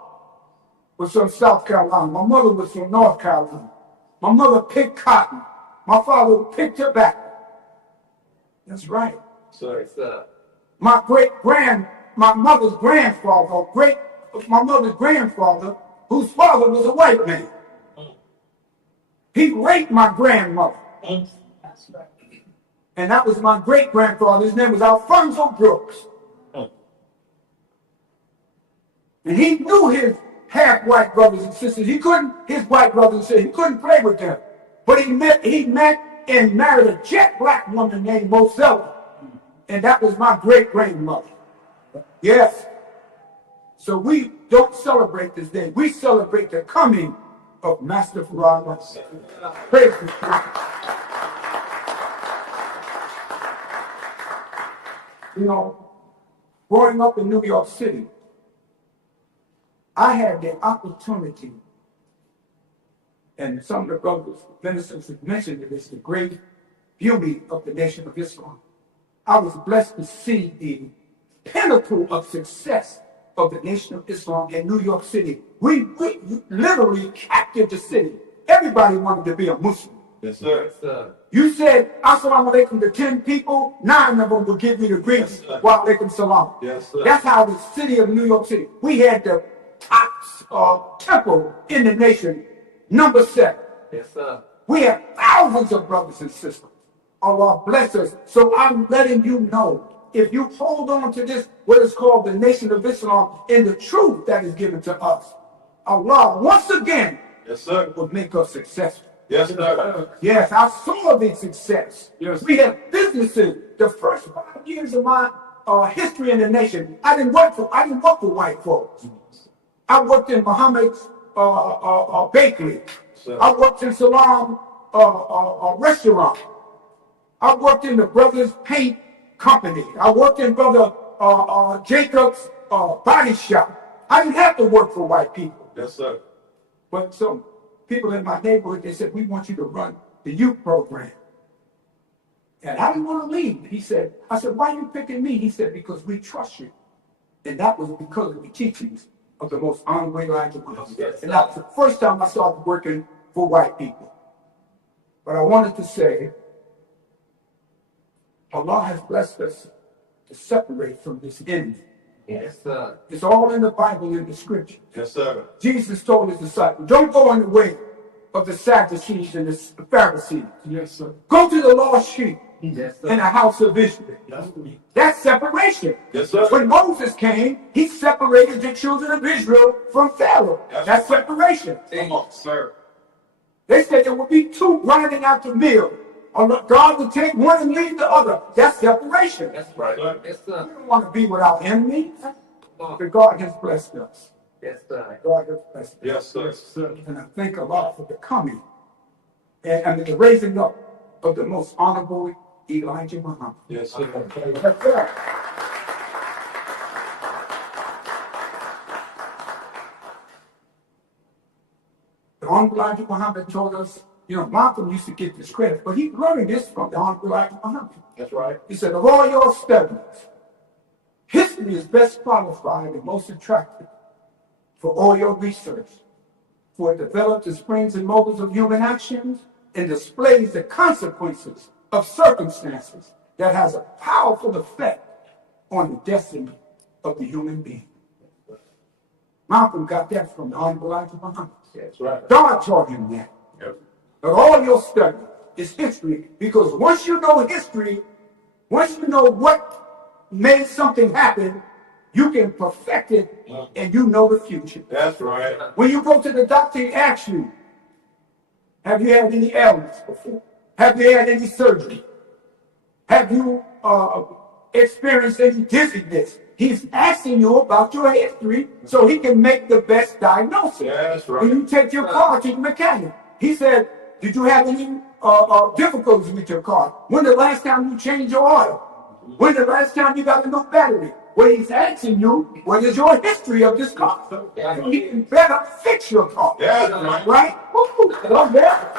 was from South Carolina. My mother was from North Carolina. My mother picked cotton. My father picked tobacco. That's right. Sir. My mother's grandfather, whose father was a white man. He raped my grandmother. And that was my great grandfather. His name was Alfonso Brooks. And he knew his half-white brothers and sisters. He couldn't play with them. But he met and married a jet black woman named Mosella. And that was my great-grandmother. Yes. So we don't celebrate this day. We celebrate the coming of Master Farad. Praise God. You know, growing up in New York City, I had the opportunity, and some of the brothers, ministers have mentioned this, the great beauty of the Nation of Islam. I was blessed to see the pinnacle of success of the Nation of Islam in New York City. We literally captured the city. Everybody wanted to be a Muslim. Yes, sir. Yes, sir. You said Assalamu alaikum to 10 people, 9 of them will give you the greetings. Wa alaikum salam. Yes, sir. That's how the city of New York City. We had the top temple in the nation, number 7. Yes, sir. We have thousands of brothers and sisters. Allah bless us. So I'm letting you know, if you hold on to this, what is called the Nation of Islam, and the truth that is given to us, Allah once again, yes, sir, will make us successful. Yes, sir. Yes, I saw the success. Yes. We have businesses. The first 5 years of my history in the nation, I didn't work for white folks. I worked in Muhammad's bakery. Sir. I worked in Salam restaurant. I worked in the Brothers Paint Company. I worked in Brother Jacob's body shop. I didn't have to work for white people. Yes, sir. But some people in my neighborhood, they said, we want you to run the youth program. And I didn't want to leave. I said, why are you picking me? He said, because we trust you. And that was because of the teachings of the most honorable Elijah Muhammad. Yes, and that was the first time I started working for white people. But I wanted to say, Allah has blessed us to separate from this enemy. Yes, sir. It's all in the Bible, in the scripture. Yes, sir. Jesus told his disciples, don't go on the way of the Sadducees and the Pharisees. Yes, sir. Go to the lost sheep in the house of Israel. Yes, that's separation. Yes, sir. When Moses came, he separated the children of Israel from Pharaoh. Yes, that's sir. separation. Come on, sir. They said there would be 2 grinding out the mill. Or God would take one and leave the other. That's separation. That's right. Yes, sir. We don't want to be without enemies. But God has blessed us. Yes, sir. God has blessed us. Yes, sir. Yes, sir. And I thank Allah for the coming and the raising up of the most honorable Elijah Muhammad. Yes, sir. Yes, sir. The honorable Elijah Muhammad told us, you know, Malcolm used to get this credit, but he learned this from the honorable Elijah Muhammad. That's right. He said, of all your studies, history is best qualified and most attractive for all your research, for it develops the springs and motives of human actions and displays the consequences of circumstances that has a powerful effect on the destiny of the human being. Malcolm got that from the honorable Elijah Muhammad. That's right. God taught him that. Yep. But all your study is history, because once you know history, once you know what made something happen, you can perfect it and you know the future. That's right. When you go to the doctor, he asks you, have you had any ailments before? Have you had any surgery? Have you experienced any dizziness? He's asking you about your history so he can make the best diagnosis. That's right. When you take your car to the mechanic, he said, did you have any difficulties with your car? When the last time you changed your oil? When the last time you got a new battery? Well, he's asking you, what is your history of this car? So he can better fix your car. That's right. Right? Woo-hoo. Love that.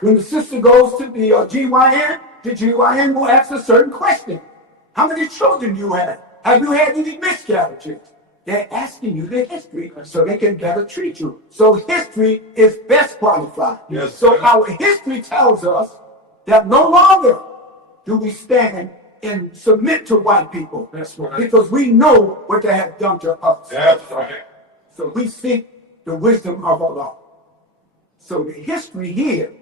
When the sister goes to the GYN, the GYN will ask a certain question. How many children do you have? Have you had any miscarriages? They're asking you the history so they can better treat you. So history is best qualified. Yes. So our history tells us that no longer do we stand and submit to white people. That's right. Because we know what they have done to us. That's right. So we seek the wisdom of Allah. So the history here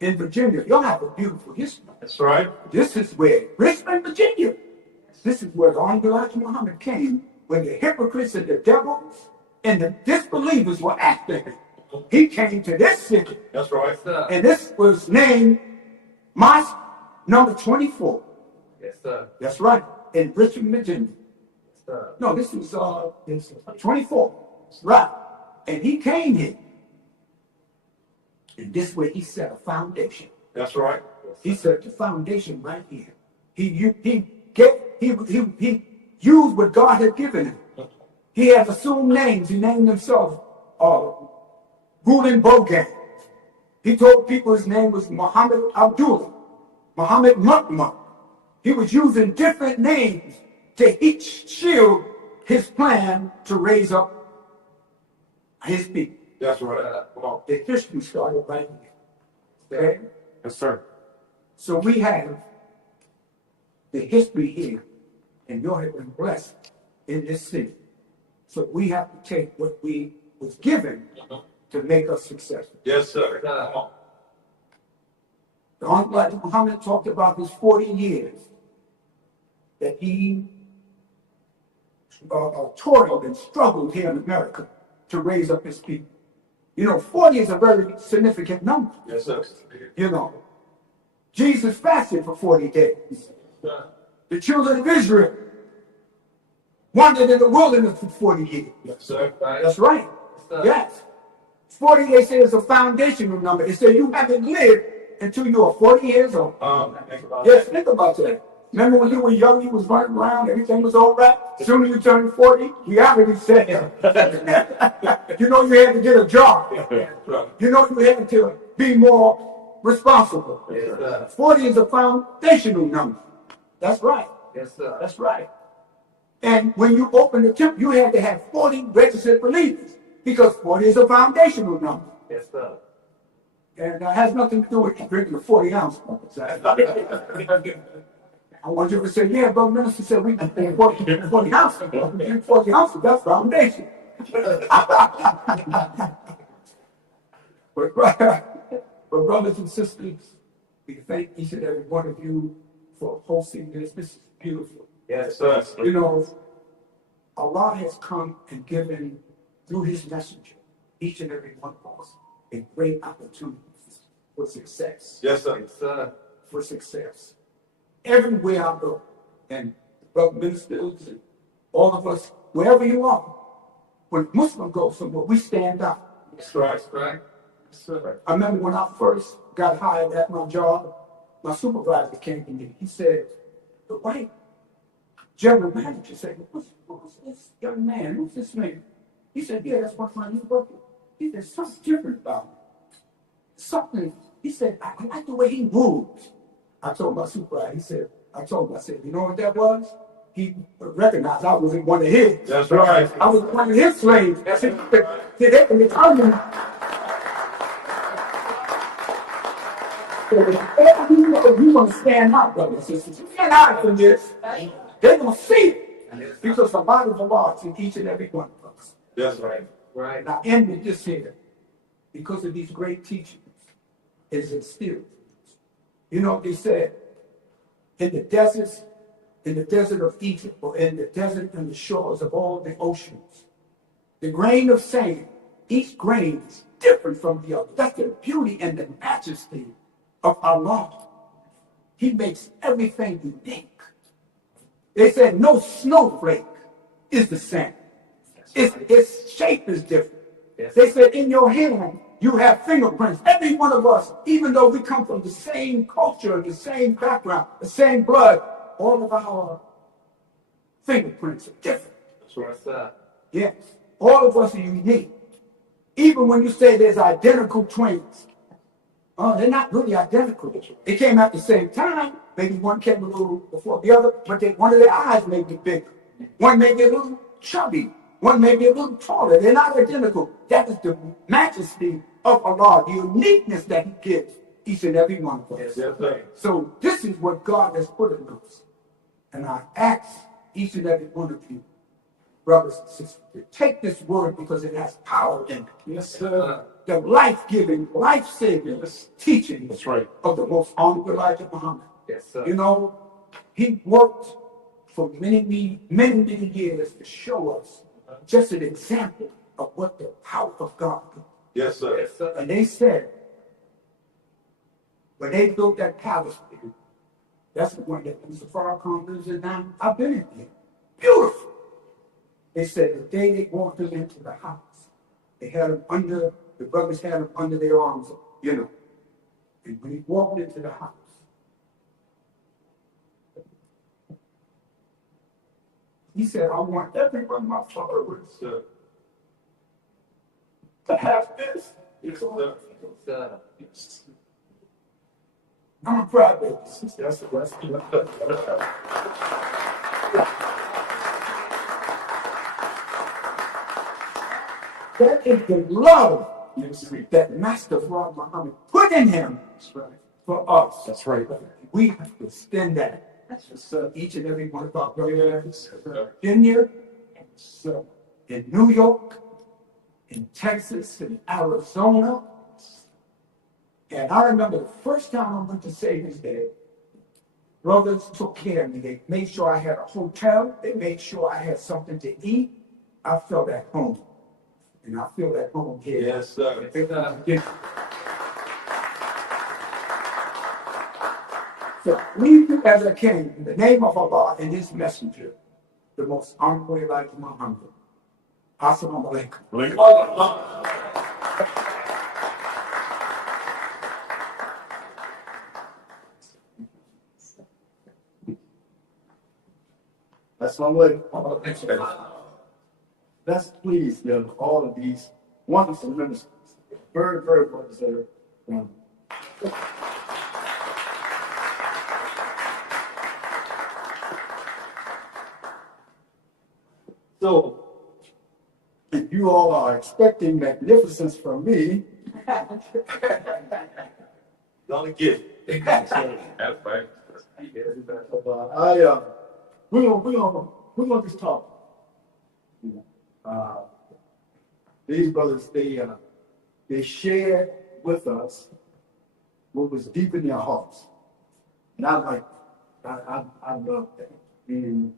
in Virginia, y'all have a beautiful history. That's right. This is where, Richmond, Virginia, this is where the Honorable Elijah Muhammad came, when the hypocrites and the devils and the disbelievers were acting. He came to this city. That's right. And this was named Mosque number 24. Yes, sir. That's right, in Richmond, Virginia. Yes, sir. No, this is 24. Right. And he came here. And this way he set a foundation. That's right. He set the foundation right here. He used what God had given him. He had assumed names. He named himself Gulen Bogan. He told people his name was Muhammad Abdullah, Muhammad Mukma. He was using different names to shield his plan to raise up his people. That's right. The history started right here. Okay? Yes, sir. So we have the history here, and you have been blessed in this city. So we have to take what we was given to make us successful. Yes, sir. The Honorable Muhammad talked about his 40 years that he toiled and struggled here in America to raise up his people. You know, 40 is a very significant number. Yes, sir. You know, Jesus fasted for 40 days. The children of Israel wandered in the wilderness for 40 years. Yes, sir. That's right. Yes. 40, they say, is a foundational number. They say you haven't lived until you are 40 years old. Yes, think about that. Remember when you were young, you was running around, everything was all right? As soon as you turned 40, reality set in. You know you had to get a job. You know you had to be more responsible. 40 is a foundational number. That's right. Yes, sir. That's right. And when you opened the temple, you had to have 40 registered believers because 40 is a foundational number. Yes, sir. And it has nothing to do with drinking a 40 ounce. I want you to say, yeah, Brother Minister said we can drink 40 ounces. We drink 40 ounces, that's foundation. But brothers and sisters, we thank each and every one of you for hosting this. This is beautiful. Yes, sir. You know, Allah has come and given, through his messenger, each and every one of us a great opportunity for success. Yes, sir. Yes, sir. For success. Everywhere I go, and brother ministers, and all of us, wherever you are, when Muslim goes somewhere, we stand up. That's right. That's right. Yes, sir. I remember when I first got hired at my job, my supervisor came to me. He said, the white general manager said, what's this young man? Who's this man? He said, yeah, that's one of my new workers. He said, something different about him. Something, he said, I like the way he moves. I told my supervisor, I said, you know what that was? He recognized I was one of his. That's right. I was one of his slaves. That's it. They can determine. So if you want to stand out, brothers and sisters, you can't hide from this. They're going to see it. Because the body of Allah is in each and every one of us. That's right. Right. And I end with this here. Because of these great teachings, is instilled. You know what they said? In the desert of Egypt, or in the desert and the shores of all the oceans, the grain of sand, each grain is different from the other. That's the beauty and the majesty of Allah. He makes everything unique. They said no snowflake is the same. Its shape is different. They said in your hand, you have fingerprints. Every one of us, even though we come from the same culture, the same background, the same blood, all of our fingerprints are different. That's right, sir. Yes, all of us are unique. Even when you say there's identical twins, They're not really identical. They came at the same time. Maybe one came a little before the other, but one of their eyes may be bigger. One may be a little chubby. One may be a little taller. They're not identical. That is the majesty of Allah, the uniqueness that He gives each and every one of us. Yes, sir. So this is what God has put in us. And I ask each and every one of you, brothers and sisters, to take this word because it has power in it. Yes, sir. The life-giving, life-saving teaching That's right. of the most honorable Elijah Muhammad. Yes, sir. You know, he worked for many, many, many years to show us just an example of what the power of God is. Yes, sir. Yes, sir. And they said, when they built that palace, that's the one that Safari Conference is now. I've been in there. Beautiful. They said the day they walked them into the house, they had them under, the brothers had them under their arms, you know. And when he walked into the house, he said, I want every one of my followers Sir. to have this. Yes, sir. Yes, sir. I'm a proud baby. That's the best. That is the love Yes, sir. that Master Farad Muhammad put in him That's right. for us. That's right. We have to extend that. Yes, sir. Each and every one of our brothers Yes, in sir. Virginia, in New York, in Texas, in Arizona. And I remember the first time I went to Savior's Day, brothers took care of me. They made sure I had a hotel. They made sure I had something to eat. I felt at home. And I feel at home here. Yes, sir. So leave you as I came in the name of Allah and His messenger, the most honorable Elijah Muhammad. Assalamu alaikum. That's my way. Let's please give all of these wonderful ministers, very, very well deserved. So, if you all are expecting magnificence from me, Gonna get it. That's right. we're gonna just talk. These brothers, they shared with us what was deep in their hearts, and I love that, and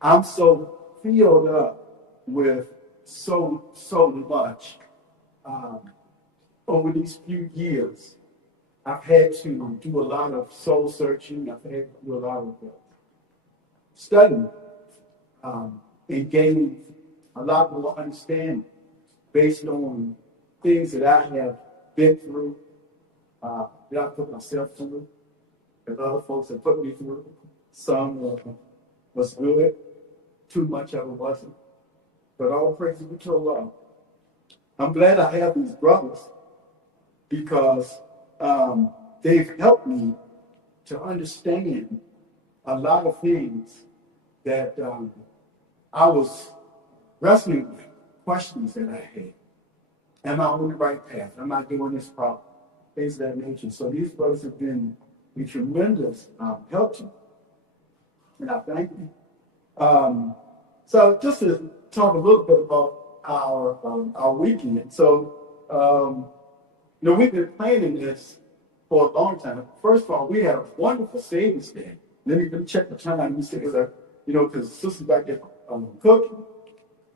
I'm so filled up with so much over these few years. I've had to do a lot of soul searching. I've had to do a lot of studying and gaining a lot more understanding based on things that I have been through, that I put myself through, that other folks have put me through. Some was good, too much of it wasn't. But all praise be to Allah. I'm glad I have these brothers because they've helped me to understand a lot of things that I was wrestling with, questions that I had. Am I on the right path? Am I doing this properly? Things of that nature. So these brothers have been a tremendous help to me. And I thank you. So just to talk a little bit about our weekend. So, we've been planning this for a long time. First of all, we had a wonderful Savings Day. Let me check the time. Let me see, because the sister's back there cooking,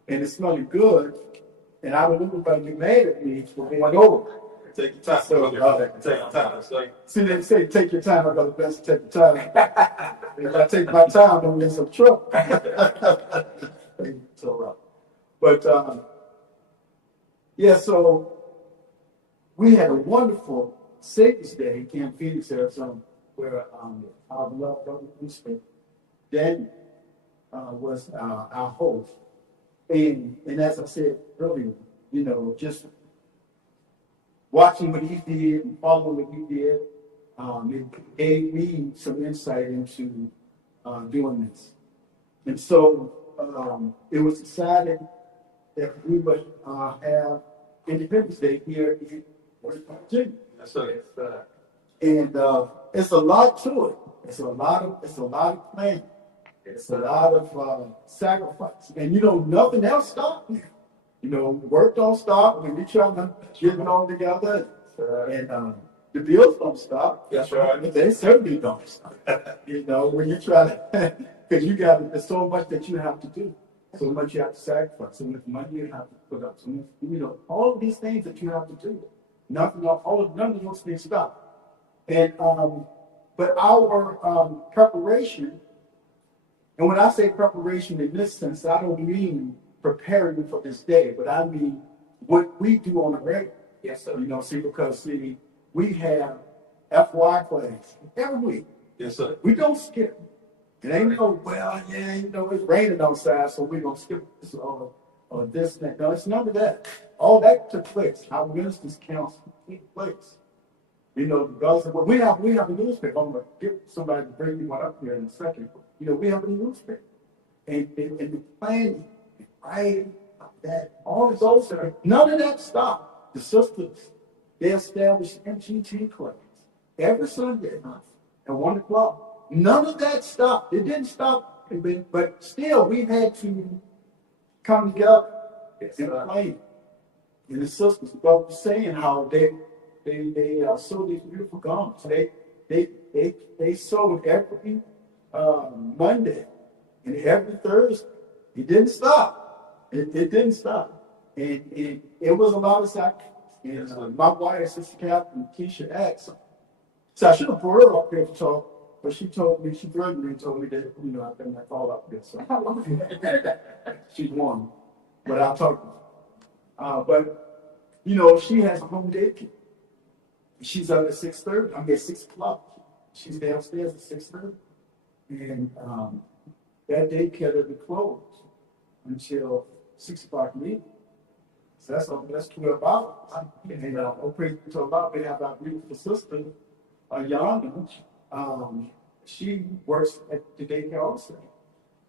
and it's smelling good. And I don't want nobody to get mad at me for going over. Take your time. So, Take your time. It's like, See, they say take your time. I got the best to take your time. If I take my time, I'm in some trouble. So, so we had a wonderful Savings Day in Camp Phoenix, Arizona, where our beloved brother Mr. Daniel was our host. And as I said earlier, just watching what he did and following what he did, it gave me some insight into doing this. And so it was decided that we would have Independence Day here in West Virginia. Yes, sir. And it's a lot to it. It's a lot of planning. It's a lot of sacrifice. And nothing else stops you. Work don't stop when you're trying to get it all together. And the bills don't stop. That's right. They certainly don't stop. When you try to, because there's so much that you have to do. So much you have to sacrifice. So much money you have to put up. So much, all of these things that you have to do. None of those things stop. And but our preparation, and when I say preparation in this sense, I don't mean preparing for this day, but I mean what we do on a regular. Yes, sir. Because we have FY class every week. Yes, sir. We don't skip. It ain't it's raining outside, so we're gonna skip this or this and that. No, it's none of that. All that took place. Our ministers' council took place. Because we have a newspaper. I'm gonna get somebody to bring you one up here in a second. We have a newspaper. And the planning, writing, that, all of those, none of that stopped. The sisters, they established MGT class every Sunday night at 1 o'clock. None of that stopped. It didn't stop, but still we had to come together and play. And the sisters were saying how they sewed these beautiful garments. They sewed every Monday and every Thursday. It didn't stop. It didn't stop. And it was a lot of sacrifice. And my wife, Sister Catherine, Keisha asked. So I should have brought her up here to talk, but she threatened me and told me that, I couldn't call up here. So she's one. But I'll talk to her. But she has a home daycare. She's up at 6:30. I'm at 6 o'clock. She's downstairs at 6:30. And that daycare will be closed until 6 o'clock in the evening. So that's 12 hours. And praise to Allah, we have our beautiful sister, Yana. She works at the daycare also.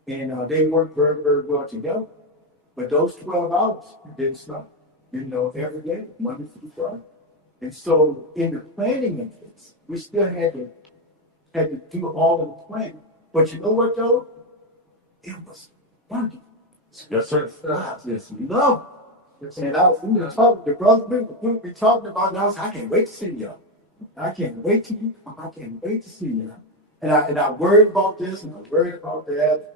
And they work very, very well together. But those 12 hours didn't stop. Every day, Monday through Friday. And so in the planning of this, we still had to do all of the planning. But you know what though? It was wonderful. Yes, sir. I just love it. And we were talking, the brother, we would be talking about it, and I was like, I can't wait to see y'all. I can't wait to you come. I can't wait to see you. And I worried about this and I worried about that.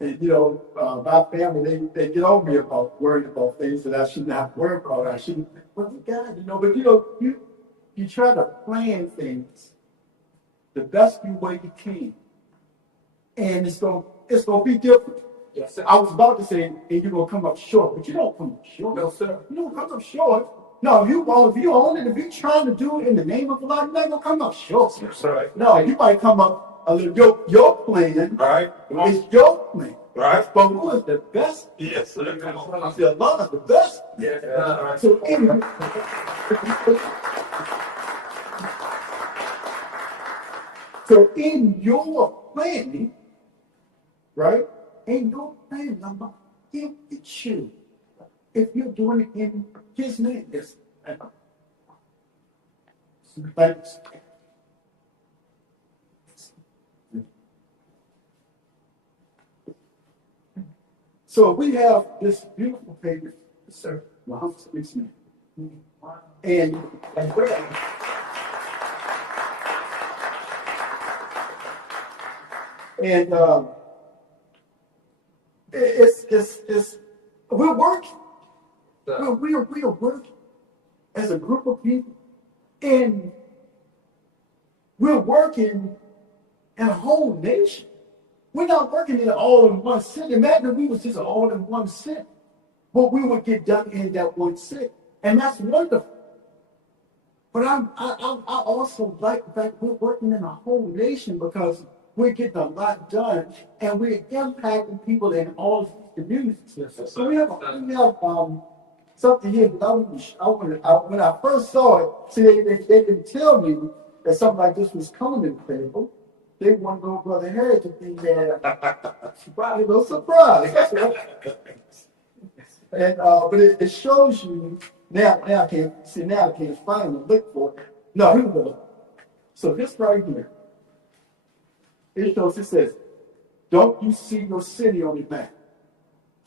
And my family, they get on me about worrying about things that I shouldn't have to worry about. I shouldn't, but you try to plan things the best way you can. And it's gonna be different. Yes, sir. I was about to say, and you're gonna come up short, but you don't come up short. No, sir. You don't come up short. No, if you own it, if you're trying to do it in the name of Allah, you're not gonna come up short. Yes, sir. No, you might come up a little. Your plan Right. is your plan. Right. But who is the best? Yes, sir. Come on. I said Allah is the best. Yes, sir. So in your planning, right? In your planning, Allah, He'll get you. If you're doing it in His name, yes. Thanks. So we have this beautiful paper, sir, Muhammad Smith. And it's we're working. We are working as a group of people, and we're working in a whole nation. We're not working in all in one city. Imagine if we was just all in one city, what we would get done in that one city, and that's wonderful. But I also like the fact we're working in a whole nation because we're getting a lot done, and we're impacting people in all of these communities. Yes, So we have something here that when I first saw it, see, they didn't tell me that something like this was coming in the table. They wanted to know Brother Harry to be there. Probably no surprise. And but it shows you now I can't see now I can't find it, look for it. No, here we go. So this right here, it says, don't you see your city on the map?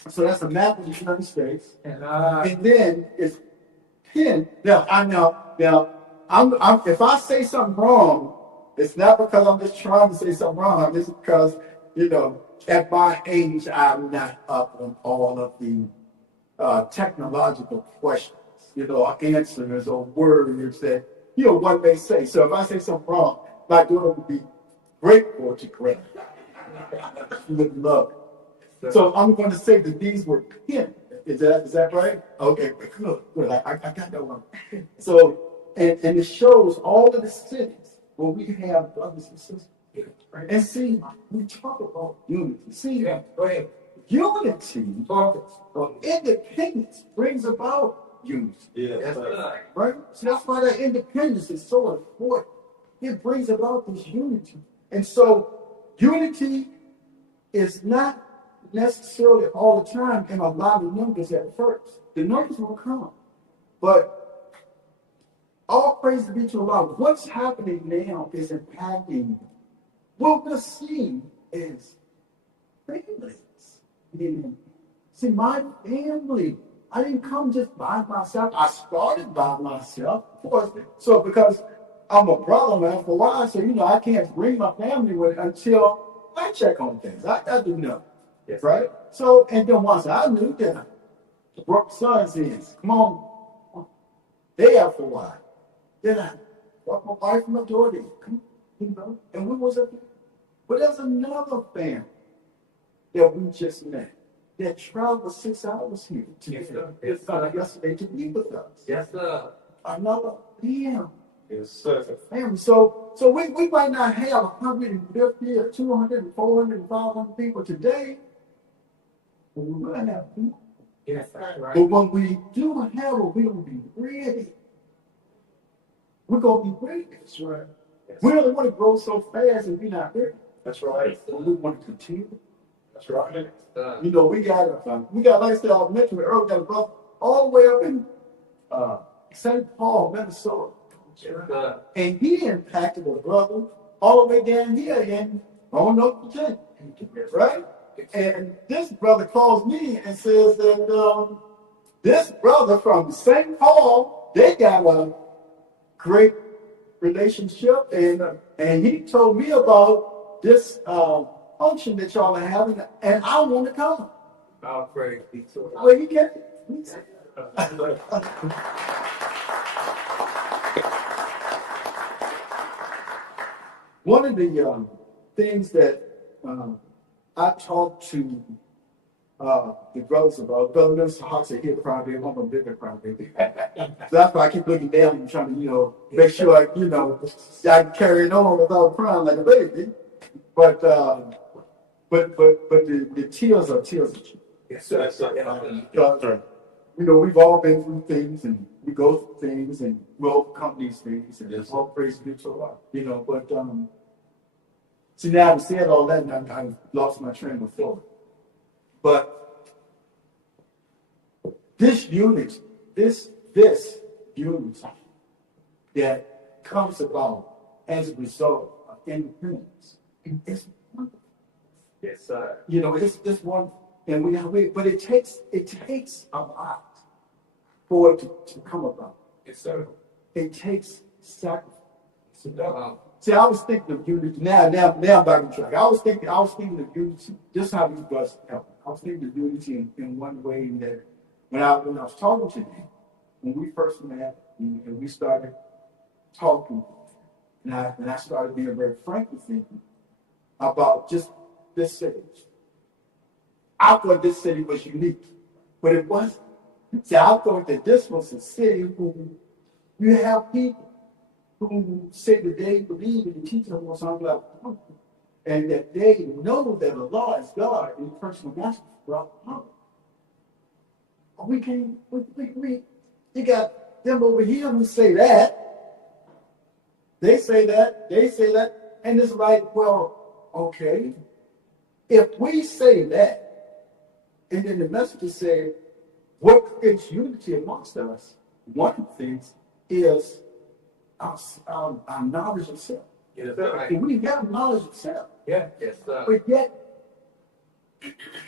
So that's a map of the United States. And then it's pinned. Now if I say something wrong, it's not because I'm just trying to say something wrong. It's because, at my age, I'm not up on all of the technological questions, answers or words that, one may say. So if I say something wrong, my daughter would be grateful to correct me. She would love it. So I'm going to say that these were pinned. Is that right? Okay, good. I got that one. So, and it shows all of the cities where we have brothers and sisters. And see, we talk about unity. See, go ahead. Unity or independence brings about unity. Yeah. Right? So that's why that independence is so important. It brings about this unity. And so unity is not necessarily all the time in a lot of numbers at first. The numbers will come. But all praise be to Allah. What's happening now is impacting what we're seeing is families. See, my family, I didn't come just by myself. I started by myself, of course. So because I'm a brother, man, for a while, so I can't bring my family with until I check on things. I do know. Yes. Right? So, and then once I knew that the Brooke sons is, come on, they have for a while. Then I brought my wife and my daughter, come, and we was up there. But there's another family that we just met that traveled 6 hours here yesterday to be with us. Yes, sir. Another family. Yes, sir. Family. So we might not have 150 or 200 400 500 people today, but we're going to have people. Yes, sir. Right. But when we do have it, we're going to be ready. We're going to be ready. That's right. Yes. We don't want to grow so fast and be not ready. That's right. But we want to continue. That's right. We got like I said, I mentioned earlier, got a brother all the way up in St. Paul, Minnesota. Sure. And he impacted a brother all the way down here in Roanoke, Virginia. Right? And this brother calls me and says that this brother from St. Paul, they got a great relationship, and he told me about this function that y'all are having, and I want to come. I'll pray. Well, he can. One of the things that I talked to the brothers about, Brother Minister Hawks are here probably, I'm a bigger probably. So that's why I keep looking down and trying to, make sure I can carry it on without crying like a baby. But the tears are tears of joy. Yes, sir. We've all been through things, and we go through things, and we overcome these things, and all praise be to Allah. But see, now I've said all that, and I've lost my train of thought. But this unity, this unity that comes about as a result of independence, it's wonderful. Yes, sir. It's one, and but it takes a lot for it to come about. Yes, sir. It takes sacrifice. See, I was thinking of unity. Now I'm back on track. I was thinking of unity. Just how these brothers help. I was thinking of unity in one way that when I was talking to them, when we first met and we started talking, and I started being very frank with them about just this city. I thought this city was unique, but it wasn't. See, I thought that this was a city who you have people who say that they believe in the teaching of Muhammad, and that they know that Allah is God in personal master for Muhammad. We can't, you got them over here who say that. They say that, and it's like, well, okay, if we say that, and then the message said, what creates unity amongst us? One of the things is our knowledge of self. Yes, sir. And we have knowledge of self, Yes, sir. but yet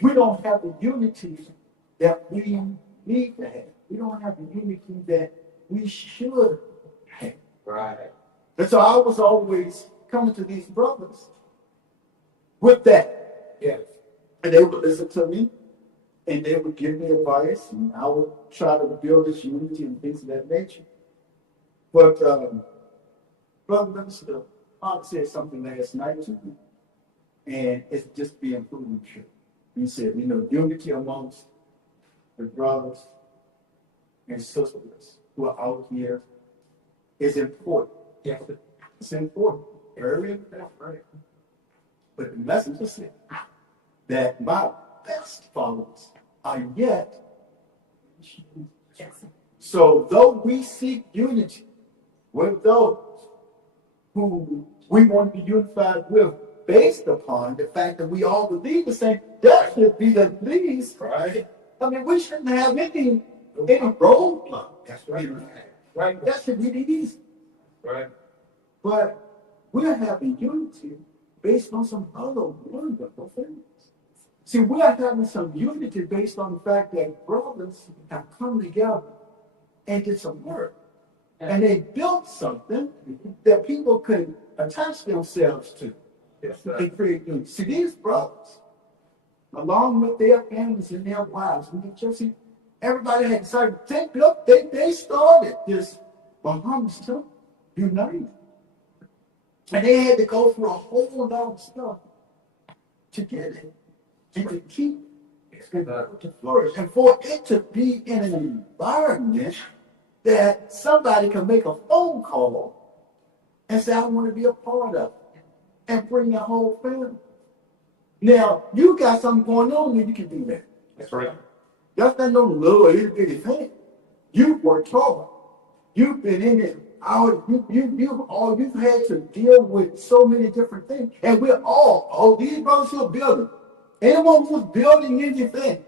we don't have the unity that we need to have. We don't have the unity that we should have. Right. And so I was always coming to these brothers with that. Yes. And they would listen to me, and they would give me advice, and I would try to build this unity and things of that nature. But Brother Minister said something last night to me, and it's just being proven true. He said, unity amongst the brothers and sisters who are out here is important. Yes. It's important. Very important. Right? But the message is that my best followers are yet. So though we seek unity with those who we want to be unified with based upon the fact that we all believe the same, that should be the least. Right. I mean, we shouldn't have any roadblock. That's right. Right? That should be the easy. Right. But we're having unity based on some other wonderful things. See, we are having some unity based on the fact that brothers have come together and did some work. And they built something that people could attach themselves to. Yes, sir. And create unity. See, these brothers, along with their families and their wives, and their children, everybody had decided they started this Bahamas too, united. And they had to go through a whole lot of stuff to get it and to keep it and to flourish. And for it to be in an environment that somebody can make a phone call and say, I want to be a part of it, and bring your whole family. Now, you got something going on when you can do that. That's right. That's not no little itty bitty thing. You've worked hard. You've been in it. You've had to deal with so many different things. And we're all these brothers who are building. Anyone who's building anything,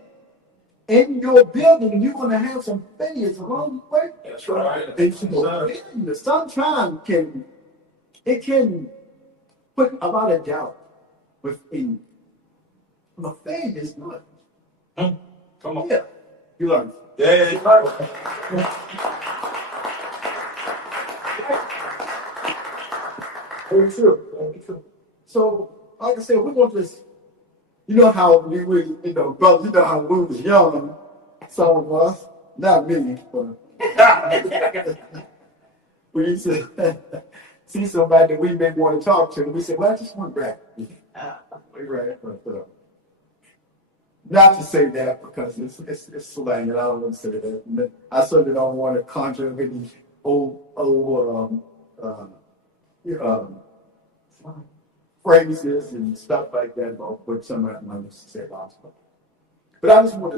in your building, you're going to have some failures along the way. That's right. And so, sometimes it can put a lot of doubt within you. But faith is good. Come on. Yeah, you learn. Yeah. Very true. Very true. So, like I said, we're going to just, you know how we brothers, you know how we was young, some of us, not me, but we used to see somebody that we may want to talk to, and we said, well, I just want to rap. We rap, but not to say that because it's slang, and I don't want to say that. I certainly don't want to conjure up any old phrases and stuff like that, but what somebody might used to say about stuff. But I want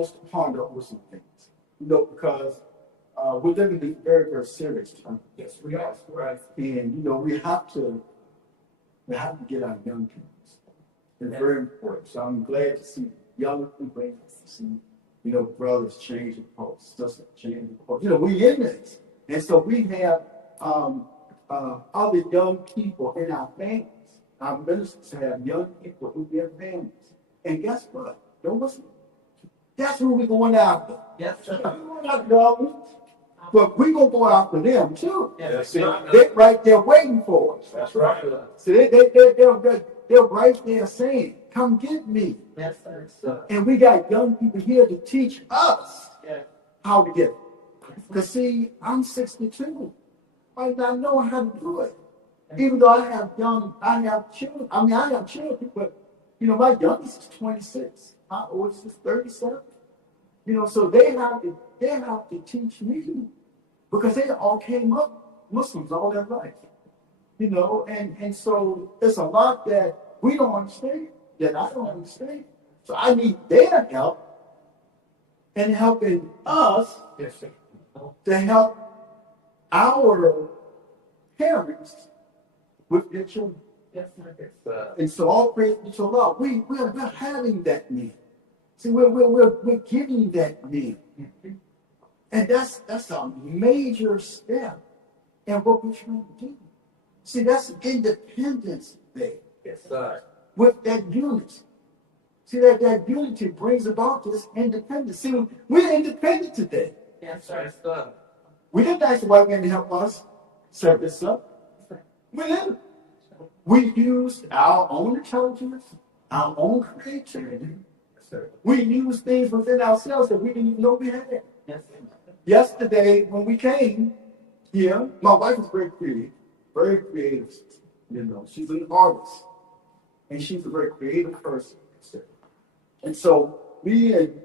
us to ponder over some things, because we're living in very, very serious times. Yes, we are. Right. And we have to get our young people. It's very important. So I'm glad to see young people, to see brothers changing posts, sisters changing posts. We in this, and so we have other young people in our families. Our ministers have young people who get families, and guess what? Don't listen. That's who we're going after. Yes, sir. We're going after brothers, but we're gonna go after them too. Yes, They're right there waiting for us. That's right. So they're right there saying, "Come get me." Yes, sir. And we got young people here to teach us Yeah. how to get it. Because see, I'm 62. I might not know how to do it. Even though I have children. I have children, but my youngest is 26. My oldest is 37. So they have to teach me because they all came up Muslims all their life. And so there's a lot that we don't understand, that I don't understand. So I need their help and helping us Yes, sir. to help our parents with their children. Yes, sir. Yes, sir. And so all praise be to Allah. We're having that need. See, we're giving that need. And that's a major step in what we're trying to do. See, that's Independence Day Yes, sir. with that unity. See, that unity brings about this independence. See, we're independent today. Yes, sir. Yes, sir. We didn't ask the white man to help us serve this up. We didn't. We used our own intelligence, our own creativity. Yes, sir. We used things within ourselves that we didn't even know we had. Yes, sir. Yesterday, when we came here, my wife is very creative. Very creative. You know, she's an artist. And she's a very creative person. And so me and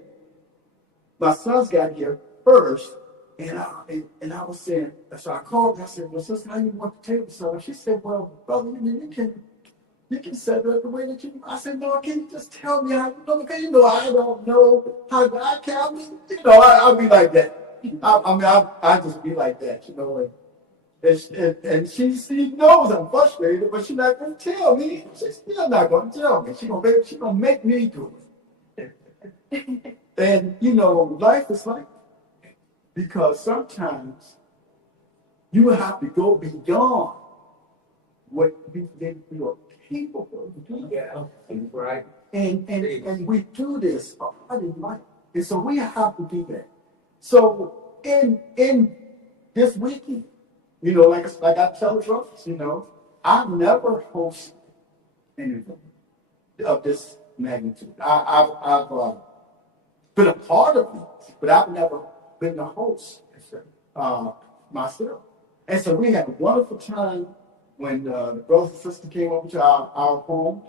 my sons got here first, and I was saying, so I called her, I said, well, sister, how you want the table set up? She said, well, brother, you can set it up the way that you. I said, no, can you just tell me how you know? Because you know I don't know how I can. I mean, you know, I'll be like that. I just be like that, you know. And she knows I'm frustrated, but she's not going to tell me. She's still not going to tell me. She's gonna make me do it. And you know, life is like that. Because sometimes you have to go beyond what you think you are capable of doing. Yeah, right. And we do this a lot in life. And so we have to do that. So in this weekend, you know, like I tell the brothers, you know, I've never hosted anything of this magnitude. I've been a part of it, but I've never been the host myself. And so we had a wonderful time when the brothers and sisters came over to our home.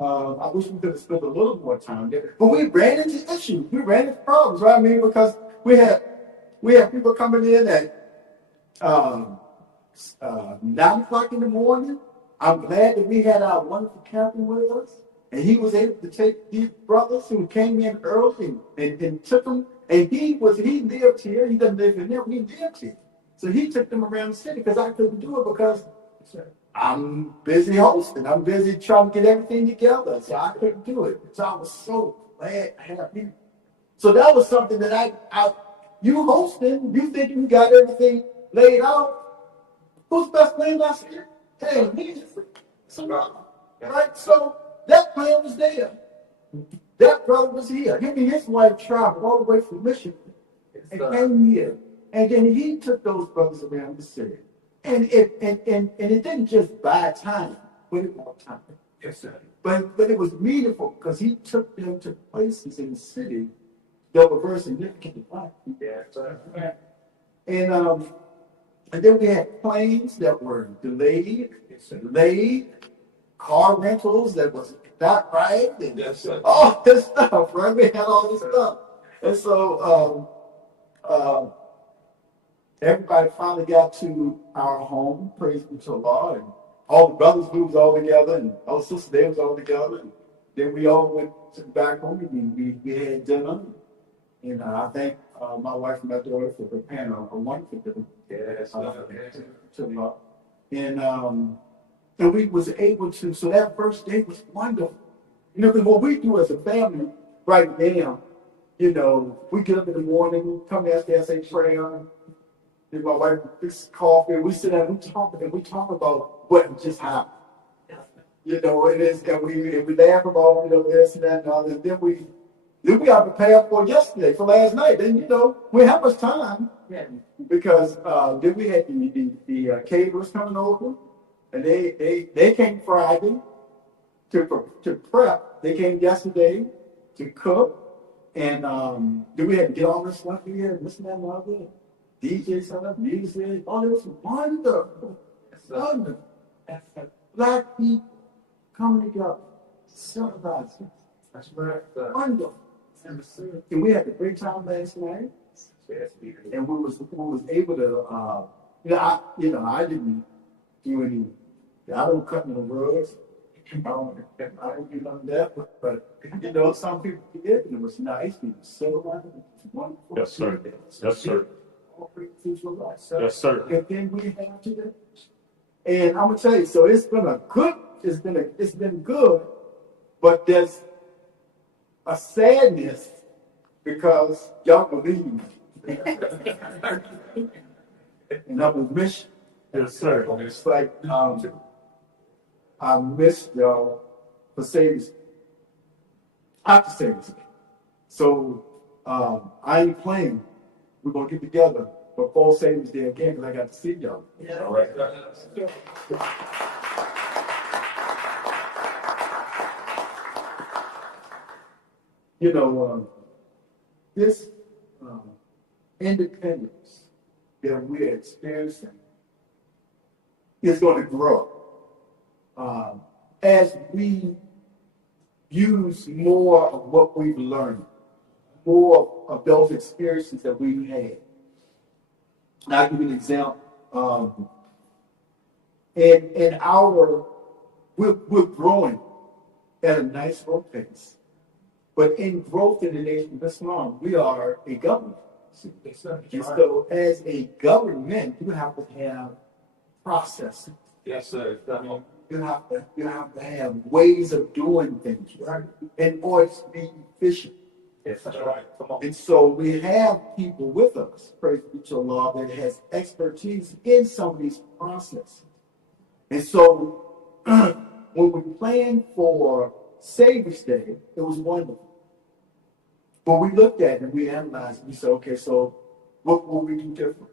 I wish we could have spent a little more time there, but we ran into issues. We ran into problems, right? I mean, because we had people coming in at 9 o'clock in the morning. I'm glad that we had our wonderful captain with us, and he was able to take these brothers who came in early and took them. And he lived here. He doesn't live in there. He lived here, so he took them around the city because I couldn't do it because I'm busy hosting. I'm busy trying to get everything together, so I couldn't do it. So I was so glad to have him. So that was something that you hosting, you think you got everything laid out. Who's best playing last year? Hey, me. Right? So that plan was there. That brother was here. Him and his wife traveled all the way from Michigan and came here. And then he took those brothers around the city. And it didn't just buy time, but it bought time. Yes, sir. But it was meaningful because he took them to places in the city that were very significant to life. Yes, sir. And then we had planes that were delayed, car rentals that was not right, and Yes, sir. all this stuff, right? We had all this stuff. And so everybody finally got to our home, praise be to Allah, and all the brothers, we was all together, and all the sisters, they was all together. And then we all went to the back home, and we had dinner. And I thank my wife and my daughter for preparing a wonderful dinner. Yes, To Allah. And we was able to, so that first day was wonderful. You know, because what we do as a family right now, you know, we get up in the morning, come downstairs, say prayer, and my wife fix coffee, and we sit down and we talk about what just happened. You know, and we laugh about, you know, this and that and all, and then we got prepared for yesterday, for last night. And you know, we have much time because then we had the caterers coming over, and they came Friday to prep. They came yesterday to cook, and then we had to get all this stuff here and this and that and all that. DJ set up music. Oh, it was wonderful. Wonderful. Black people coming together, celebrating. That's right. Wonderful. And we had a great time last night. And we was able to I didn't do any. I don't cut no rugs. I don't get on that, but you know, some people forget, and it was nice, it was civilized, it was wonderful. Yes, sir. Yes, sir. All three things were right, so. Yes, sir. And then we have today. And I'm gonna tell you, so it's been good, but there's a sadness because y'all believe me. And I will miss you. Yes, sir. It's like, I missed y'all for savings. After savings. So, I ain't playing. We're gonna get together before savings day again, because I got to see y'all. All right. You know, this independence that we're experiencing is going to grow as we use more of what we've learned, more of those experiences that we've had. And I'll give you an example. We're growing at a nice growth pace. But in growth in the nation of Islam, we are a government. And so as a government, you have to have processes. Yes, sir. You have to have ways of doing things, right? In order to be efficient. Yes, that's right. Come on. And so we have people with us, praise be to Allah, that has expertise in some of these processes. And so when we planned for Savior's Day, it was wonderful. But we looked at it and we analyzed it. We said, okay, so what will we do different?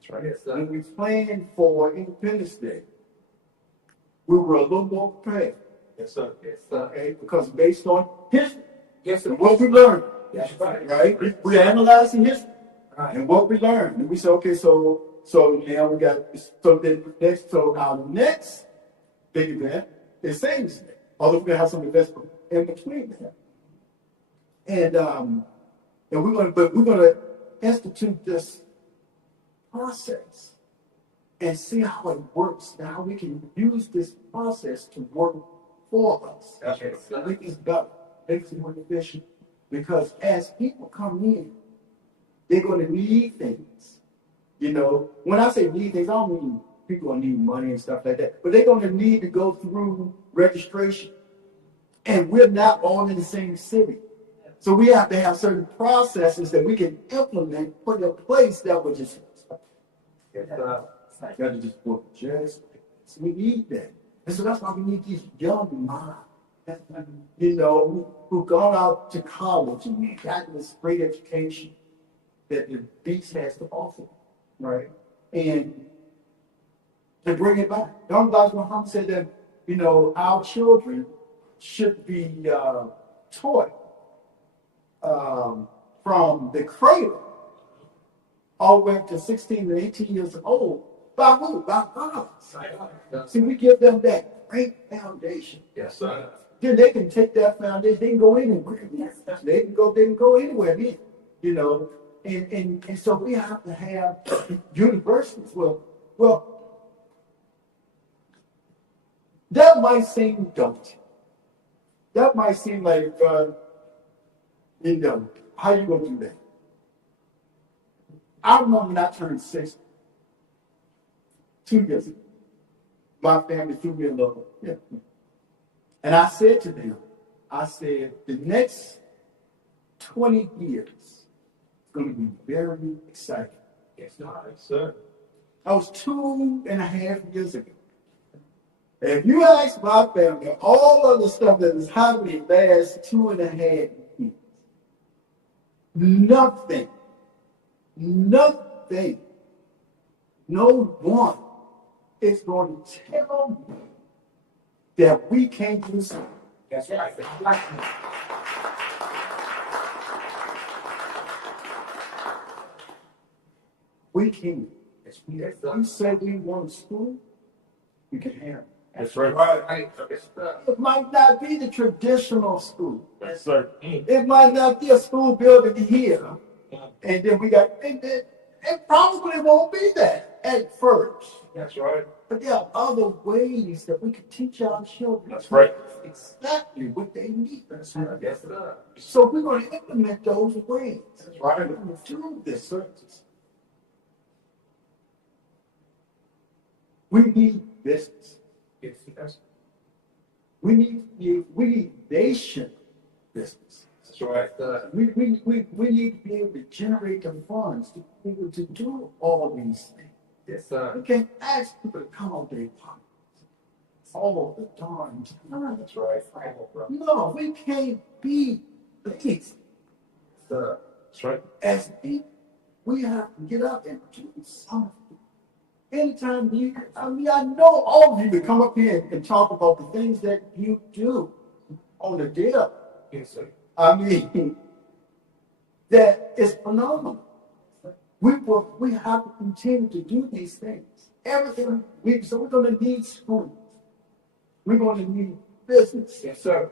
That's right. Yes, sir. When we planned for Independence Day, we were a little more prepared, Yes, sir. Yes, sir. okay? Because based on history Yes, sir. and what we learned, That's right. right? We analyzed the history Right. and what we learned. And we said, okay, so now we got, so our next big event is Savior's Day. Although we're going to have some events in between that. And we're going to institute this process and see how it works and how we can use this process to work for us. That's right. Yes, sir. Make this better, make it more efficient. Because as people come in, they're going to need things. You know, when I say need things, I don't mean people are need money and stuff like that, but they're going to need to go through registration. And we're not all in the same city. So we have to have certain processes that we can implement, put in place that would just, Yes, sir. that just work just. So we need that. And so that's why we need these young minds, you know, who gone out to college and gotten this great education that the beach has to offer, right? And to bring it back. Don Muhammad said that, you know, our children should be taught from the cradle all the way up to 16 and 18 years old. By who? By us. See, we give them that great foundation. Yes, sir. Then they can take that foundation, they can go anywhere. They can go anywhere then, you know. And so we have to have universities. Well, that might seem daunting. That might seem like, you know, how you gonna do that? I remember when I turned 60, 2 years ago. My family threw me a little, yeah. And I said to them, I said, the next 20 years is going to be very exciting. Yes, sir. Yes, sir. I was 2.5 years ago. If you ask my family, all of the stuff that is happening last 2.5 years, nothing, no one is going to tell me that we can't do something. That's right. We can. Yes, sir. We say we want school, we can have it. That's right. Right. Yes, sir. It might not be the traditional school. Yes, sir. It might not be a school building here. And then we got, it probably won't be that at first. That's right. But there are other ways that we can teach our children. That's right. Exactly what they need. That's right. Yes, sir. So we're going to implement those ways. That's right. We're going to do this. We need business. Yes, yes. We need nation business. That's right. We need to be able to generate the funds to be able to do all these things. Yes, sir. We can't ask people to come out their pockets all the darn time. That's right. No, we can't be lazy. Sir. That's right. As people, we have to get up and do something. Anytime I know all of you to come up here and talk about the things that you do on the daily. Yes, sir. I mean, that is phenomenal. We have to continue to do these things. Everything. So we're going to need schools. We're going to need business. Yes, sir.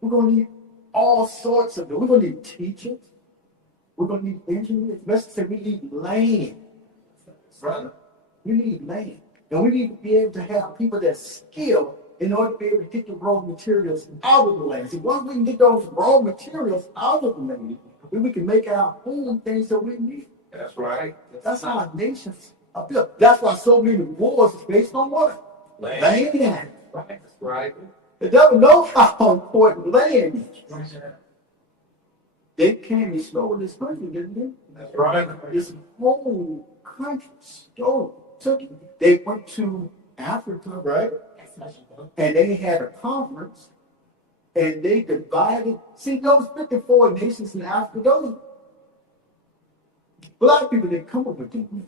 We're going to need all sorts of. We're going to need teachers. We're going to need engineers. Let's say we need land. Brother. We need land. And we need to be able to have people that's skilled in order to be able to get the raw materials out of the land. So once we can get those raw materials out of the land, then we can make our own things that we need. That's right. That's how our nations are built. That's why so many wars is based on what? Land. Land. Right. That's right. The devil knows how important land is. They came and stole this country, didn't they? That's right. This whole country stole, took it. They went to Africa, right? And they had a conference and they divided. See, those 54 nations in Africa, those, a lot of people didn't come up with them.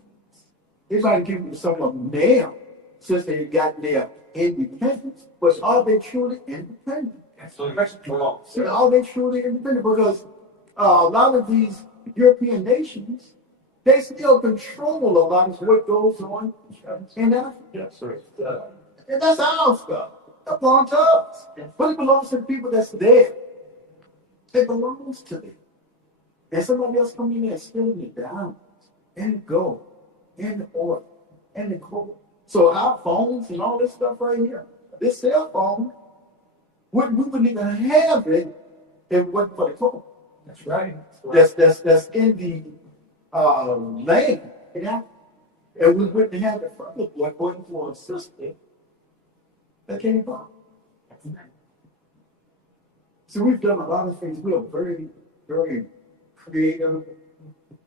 They might give them some of them now since they got their independence, but are they truly independent? So Mexico. See, are they truly independent? Because a lot of these European nations, they still control a lot of what goes on in Africa. Yes, sir. And that's our stuff. That belongs to us. But it belongs to the people that's there. It belongs to them. And somebody else coming in there and stealing the diamonds and the gold and the oil and the coal. So our phones and all this stuff right here, this cell phone, we wouldn't even have it if it wasn't for the coal. That's right. That's in the land. Yeah. And we wouldn't have it for it wasn't for a system that came about. So we've done a lot of things. We are very, very creative,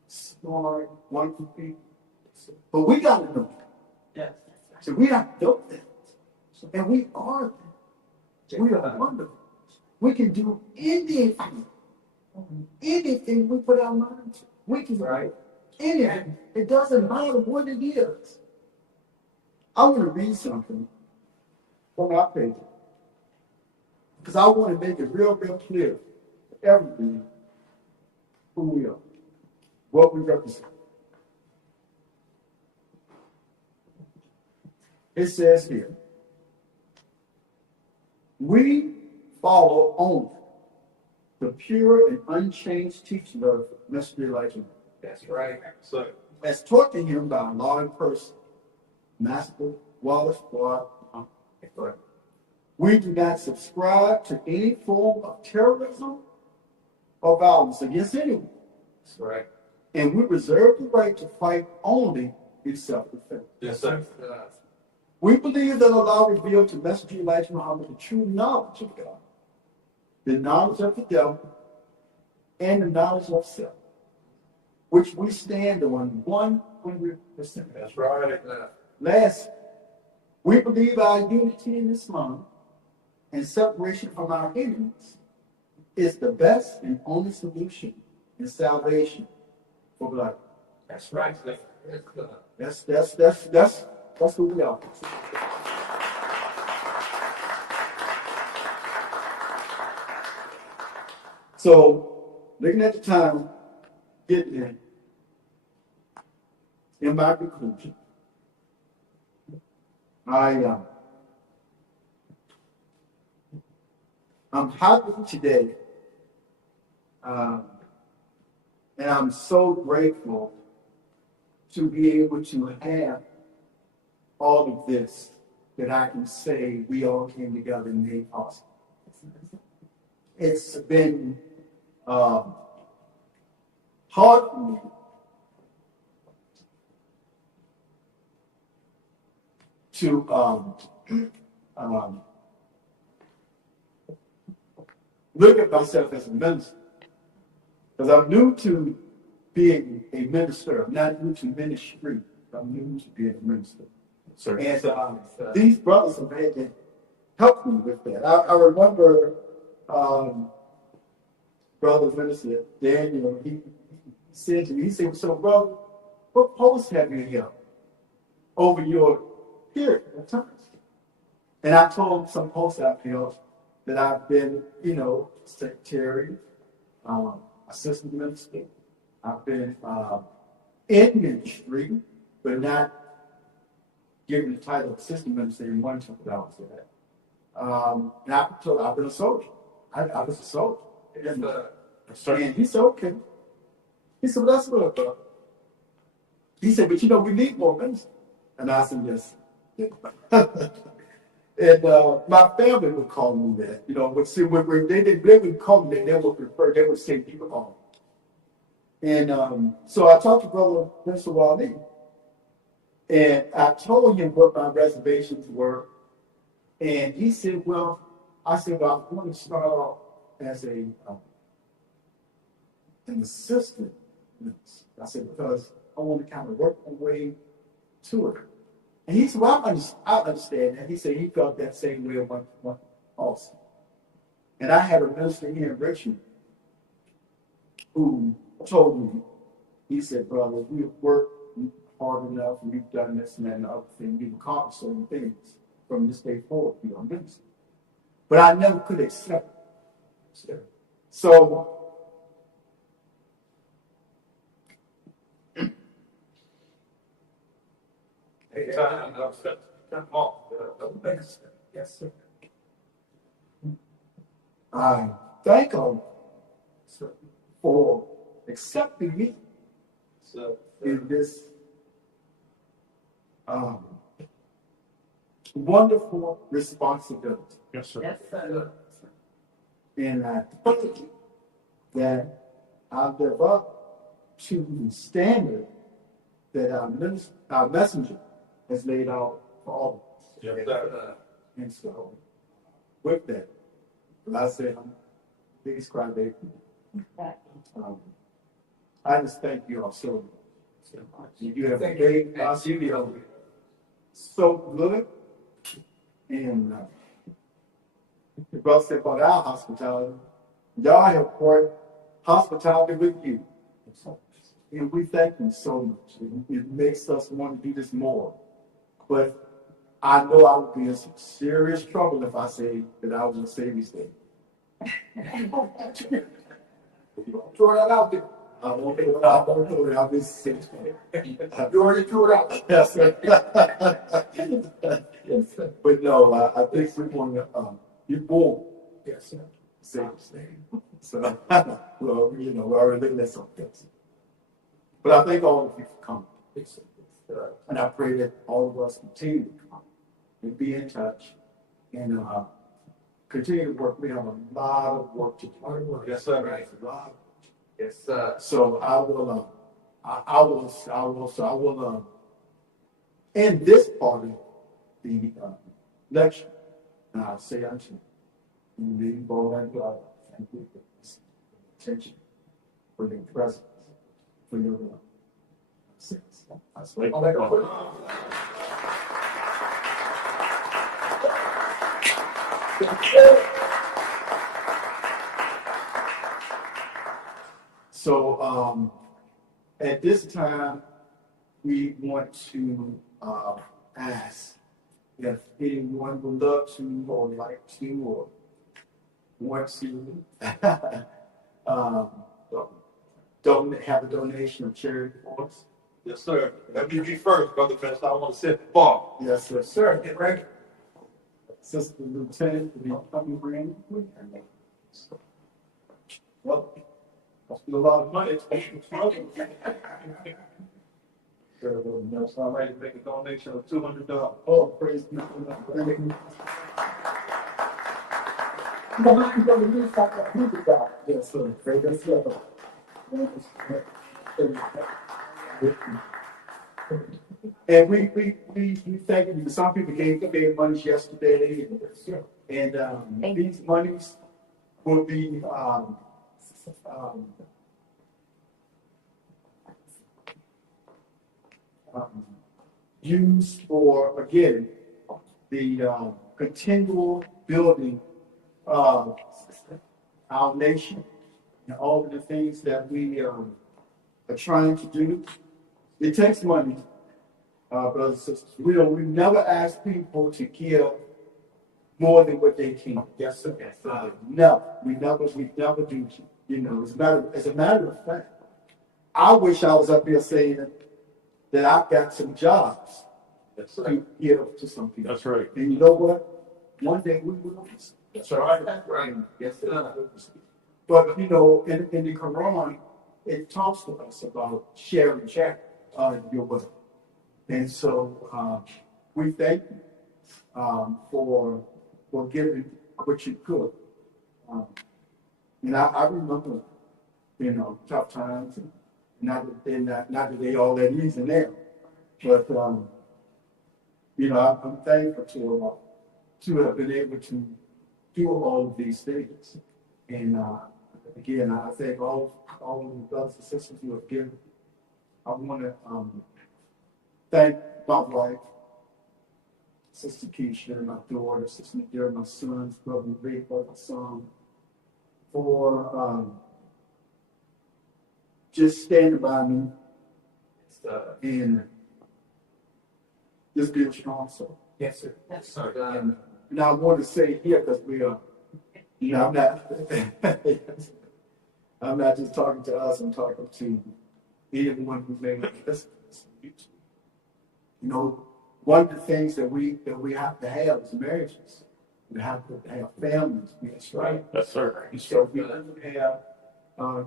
smart, wonderful people. But we got to know. Yes. So we have to know that. And we are that. We are wonderful. We can do anything. Anything we put our mind to. We can Right. anything. It doesn't matter what it is. I want to read something from our page. Because I want to make it real, real clear for everything who we are, what we represent. It says here, we follow only the pure and unchanged teaching of Mr. Elijah, That's right. So as taught to him by a law in person, Master Wallace Ward. We do not subscribe to any form of terrorism or violence against anyone. That's right. And we reserve the right to fight only in self-defense. yes, sir. We believe that Allah revealed to Messenger Elijah Muhammad the true knowledge of God, the knowledge of the devil, and the knowledge of self, which we stand on 100%. That's right. Last, we believe our unity in Islam and separation from our enemies is the best and only solution in salvation for life. That's right. That's who we are. So, looking at the time, getting in my conclusion, I'm happy today, and I'm so grateful to be able to have all of this that I can say we all came together and made possible. It's been hard for me to look at myself as a minister, because I'm new to being a minister. I'm not new to ministry. I'm new to being a minister. Sir. And these brothers have had to help me with that. I remember Brother Minister Daniel, he said to me, he said, so brother, what post have you held over your period of time? And I told him some posts I've held that I've been, secretary, assistant minister. I've been in ministry, but not given the title of assistant minister in one temple that I was at. And I've been a soldier. I was a soldier. And he said, okay. He said, well, that's good, bro. He said, but we need more ministers. And I said, yes. And my family would call me that. When they would call me that, they would say people on. And so I talked to Brother Mr. Wally, and I told him what my reservations were. And he said, well, I want to start off as an assistant. I said, because I want to kind of work my way to it. And he said, well, I understand that. He said he felt that same way one also. And I had a minister here in Richmond who told me, he said, brother, we've worked hard enough, and we've done this and that and the other thing. We've accomplished certain things from this day forward, minister. But I never could accept it. So, yes, sir. I thank him for accepting me in this wonderful responsibility. Yes, sir. Yes, sir. And I think that I live up to the standard that our messenger has laid out for all of us. Yes, sir. And so, with that, I said, I'm the biggest crybaby. I just thank you all so much. You have made our studio so good. And the brother said about our hospitality, y'all have brought hospitality with you. And we thank you so much. It makes us want to do this more. But I know I would be in some serious trouble if I say that I was going to say these things. Throw that out there. I won't throw it out there. You already threw it out. Yes, sir. Yes, sir. But no, I think we want to be born. Yes, sir. Say his name. So, well, we already let something else. But I thank all of you for coming. And I pray that all of us continue to come and be in touch and continue to work. We have a lot of work to do. Yes, sir. Right. A lot of work. Yes, sir. So I will end this part of the lecture, and I'll say unto you, in the name of Almighty God, thank you for this attention, for your presence, for your love. I swear. So at this time, we want to ask if anyone would love to or like to or want to don't have a donation of charity for us. Yes, sir. Let me be first, Brother Best. I want to set the bar. Yes, sir. Sir, get ready. Sister Lieutenant, will you help me bring? Well, that's a lot of money. That's all right, to make a donation of $200. Oh, praise God. Behind the news, like $100. Yes, sir. Praise God. And we thank you. Some people gave monies yesterday, and these monies will be um, used for, again, the continual building of our nation and all of the things that we are trying to do. It takes money, brothers and sisters. We never ask people to give more than what they can. Yes, sir. No, we never do. You know, as a matter of fact, I wish I was up here saying that I've got some jobs to give to some people. That's right. And you know what? One day we will. That's right. Right. Yes, sir. But you know, in the Quran, it talks to us about sharing your wealth. And so we thank you for giving what you could. And I remember, you know, tough times, and not that they all that easy now, but you know, I'm thankful to have been able to do all of these things. And again, I thank all of the brothers and sisters who have given. I want to thank my wife, Sister Keisha, my daughter, Sister Nadira, my sons, Brother Ray, Brother Son, for just standing by me and just being strong. So, Yes, sir. Yes, sir. and I want to say here, because we are, you know, I'm not just talking to us, I'm talking to anyone who may listen to this on YouTube. You know, one of the things that we have to have is marriages. We have to have families. That's right. Yes, sir. And so we have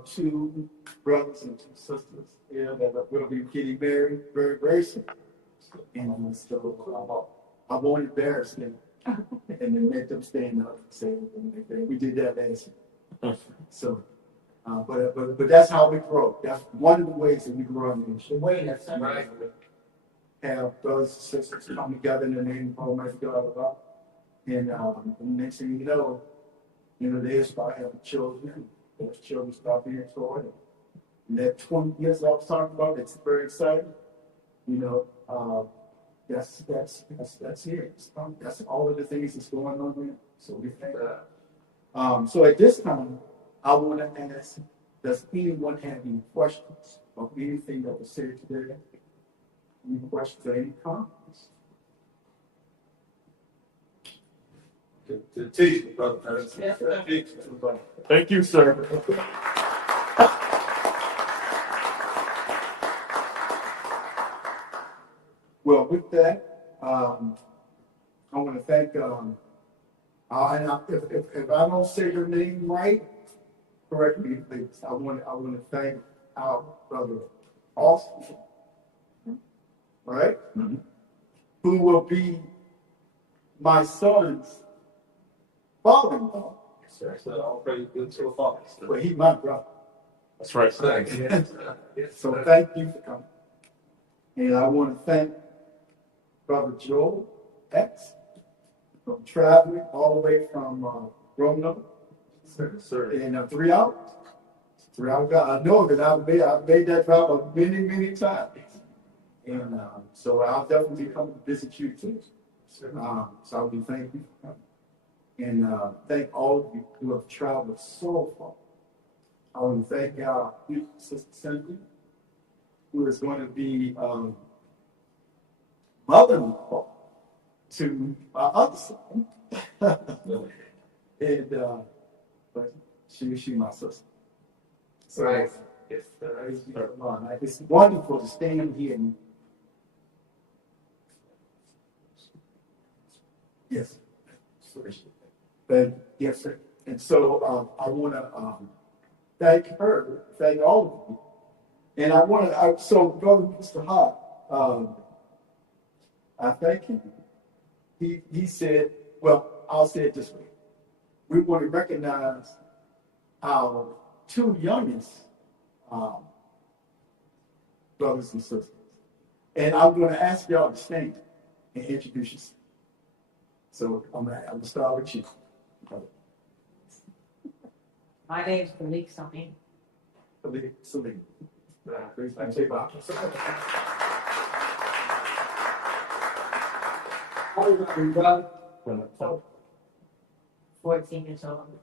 two brothers and two sisters here that will be getting married very, very soon. And so I won't embarrass them and then make them stand up and say anything. We did that last year. So, but that's how we grow. That's one of the ways that we grow in the nation. Wait, that's Right. Have brothers and sisters come together in the name of Almighty God. And the next thing you know, they start having children. Those children start being taught. And that 20 years I was talking about, that's very exciting. You know, that's here. That's all of the things that's going on here. So we thank God. So at this time, I want to ask, does anyone have any questions of anything that was said today? Any questions or any comments? To teach me, brother. Yes, sir. Thank you, sir. Well, with that, I want to thank, if I don't say your name right, correct me, please. I want to thank our brother Austin, all right? Mm-hmm. Who will be my son's father-in-law. So I'll pray good to the Father. Well, he's my brother. That's right. So thank you for coming. And I want to thank Brother Joel X from traveling all the way from Roanoke. Sir. In 3 hours. 3 hours. I know that I've made that travel many, many times. And so I'll definitely come to visit you too. So I will thank you for coming. And thank all of you who have traveled so far. I want to thank our beautiful Sister Cynthia, who is going to be mother-in-law to my other son. And but she my sister. So Right. it's wonderful to stand here and yes. But yes, sir. And so I want to thank her, thank all of you. And I want to, so Brother Mr. Hart, I thank him. He said, well, I'll say it this way. We want to recognize our two youngest brothers and sisters. And I'm going to ask y'all to stand and introduce yourself. So I'm gonna start with you. My name is Malik Sami. Salim. Please, I take off. How old are you, brother? 14 years old.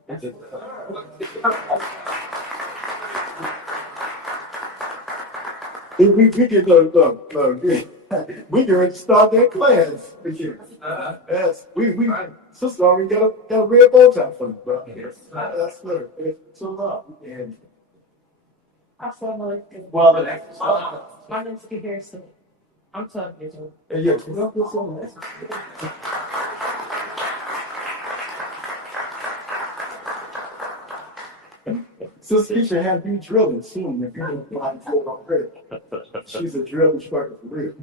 We can look. We can ready to start that class with you. Yes, we sister already got a red bow tie for you, bro. That's good. It's a lot. And Assalamu well, alaikum. My name is Kahir Sami. I'm 12 years old. yeah, put up this on that. Sister Keisha had you drilling soon if you don't mind to already. She's a drill instructor for real.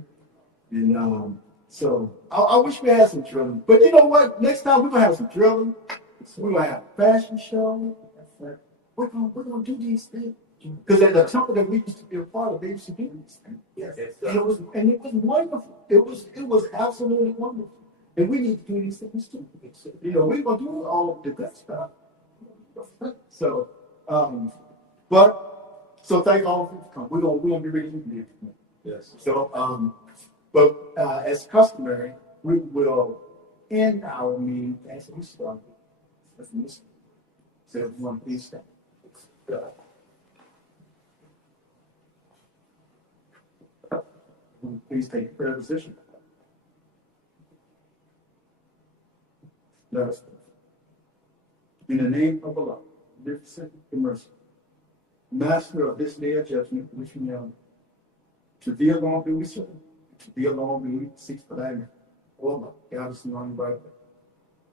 And so I wish we had some drilling. But you know what? Next time we're gonna have some drilling. We're gonna have a fashion show. We're gonna do these things. Because at the temple that we used to be a part of, they used to do these things. Yes. And it was wonderful. It was absolutely wonderful. And we need to do these things too. You know, we're gonna do all of the good stuff. So so thank all of you for coming. We're gonna be ready to do it. Yes. So but as customary, we will end our meeting as we started. So everyone please stand. Please take your prayer position. Let us pray. In the name of Allah, magnificent and merciful, Master of this day of judgment, which we know, to thee alone do we serve, to thee alone do we seek for thy name. O Allah, guide us along the right way.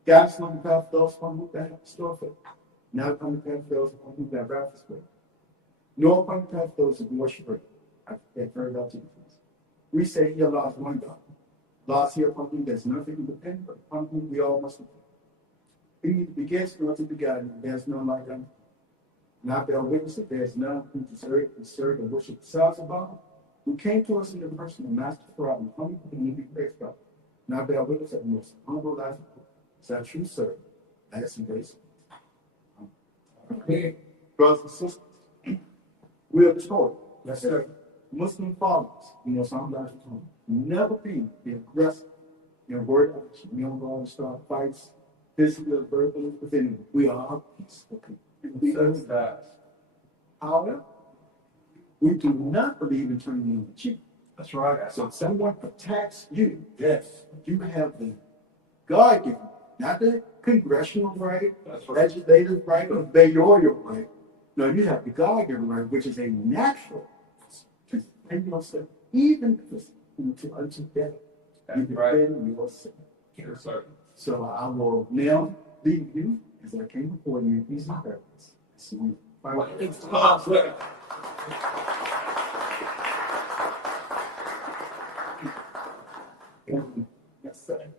Guide us along the path of those upon whom thou hast bestowed faith. Now upon the path of those upon whom thou wrath hast way. Nor upon the path of those who worship her. I have heard out to the peace. We say, He Allah is one God. Allah is here upon whom there's nothing to depend, but upon whom we all must depend. He neither begins nor to be begotten, and there's none like him. Not bear witness that there is none who deserve to serve and worship besides Allah, who came to us in the person of Master Farad Muhammad, whom we praise God. Not bear witness that the most humble life is our true servant. Let us embrace it. Brothers and sisters, we are taught, yes, sir, Muslim fathers, never be aggressive in word action. We don't go and start fights, physically or verbally with anyone. We are peaceful people. However, we do not believe in turning the other cheek. That's right. So if someone attacks you, yes, you have the God given, not the congressional right, legislative right, or mayoral right. No, you have the God given right, which is a natural to defend yourself, even if it's unto death. You defend yourself. Yes, sir. So I will now leave you as I came before you in peace and purpose. See you. Bye. Yes, sir.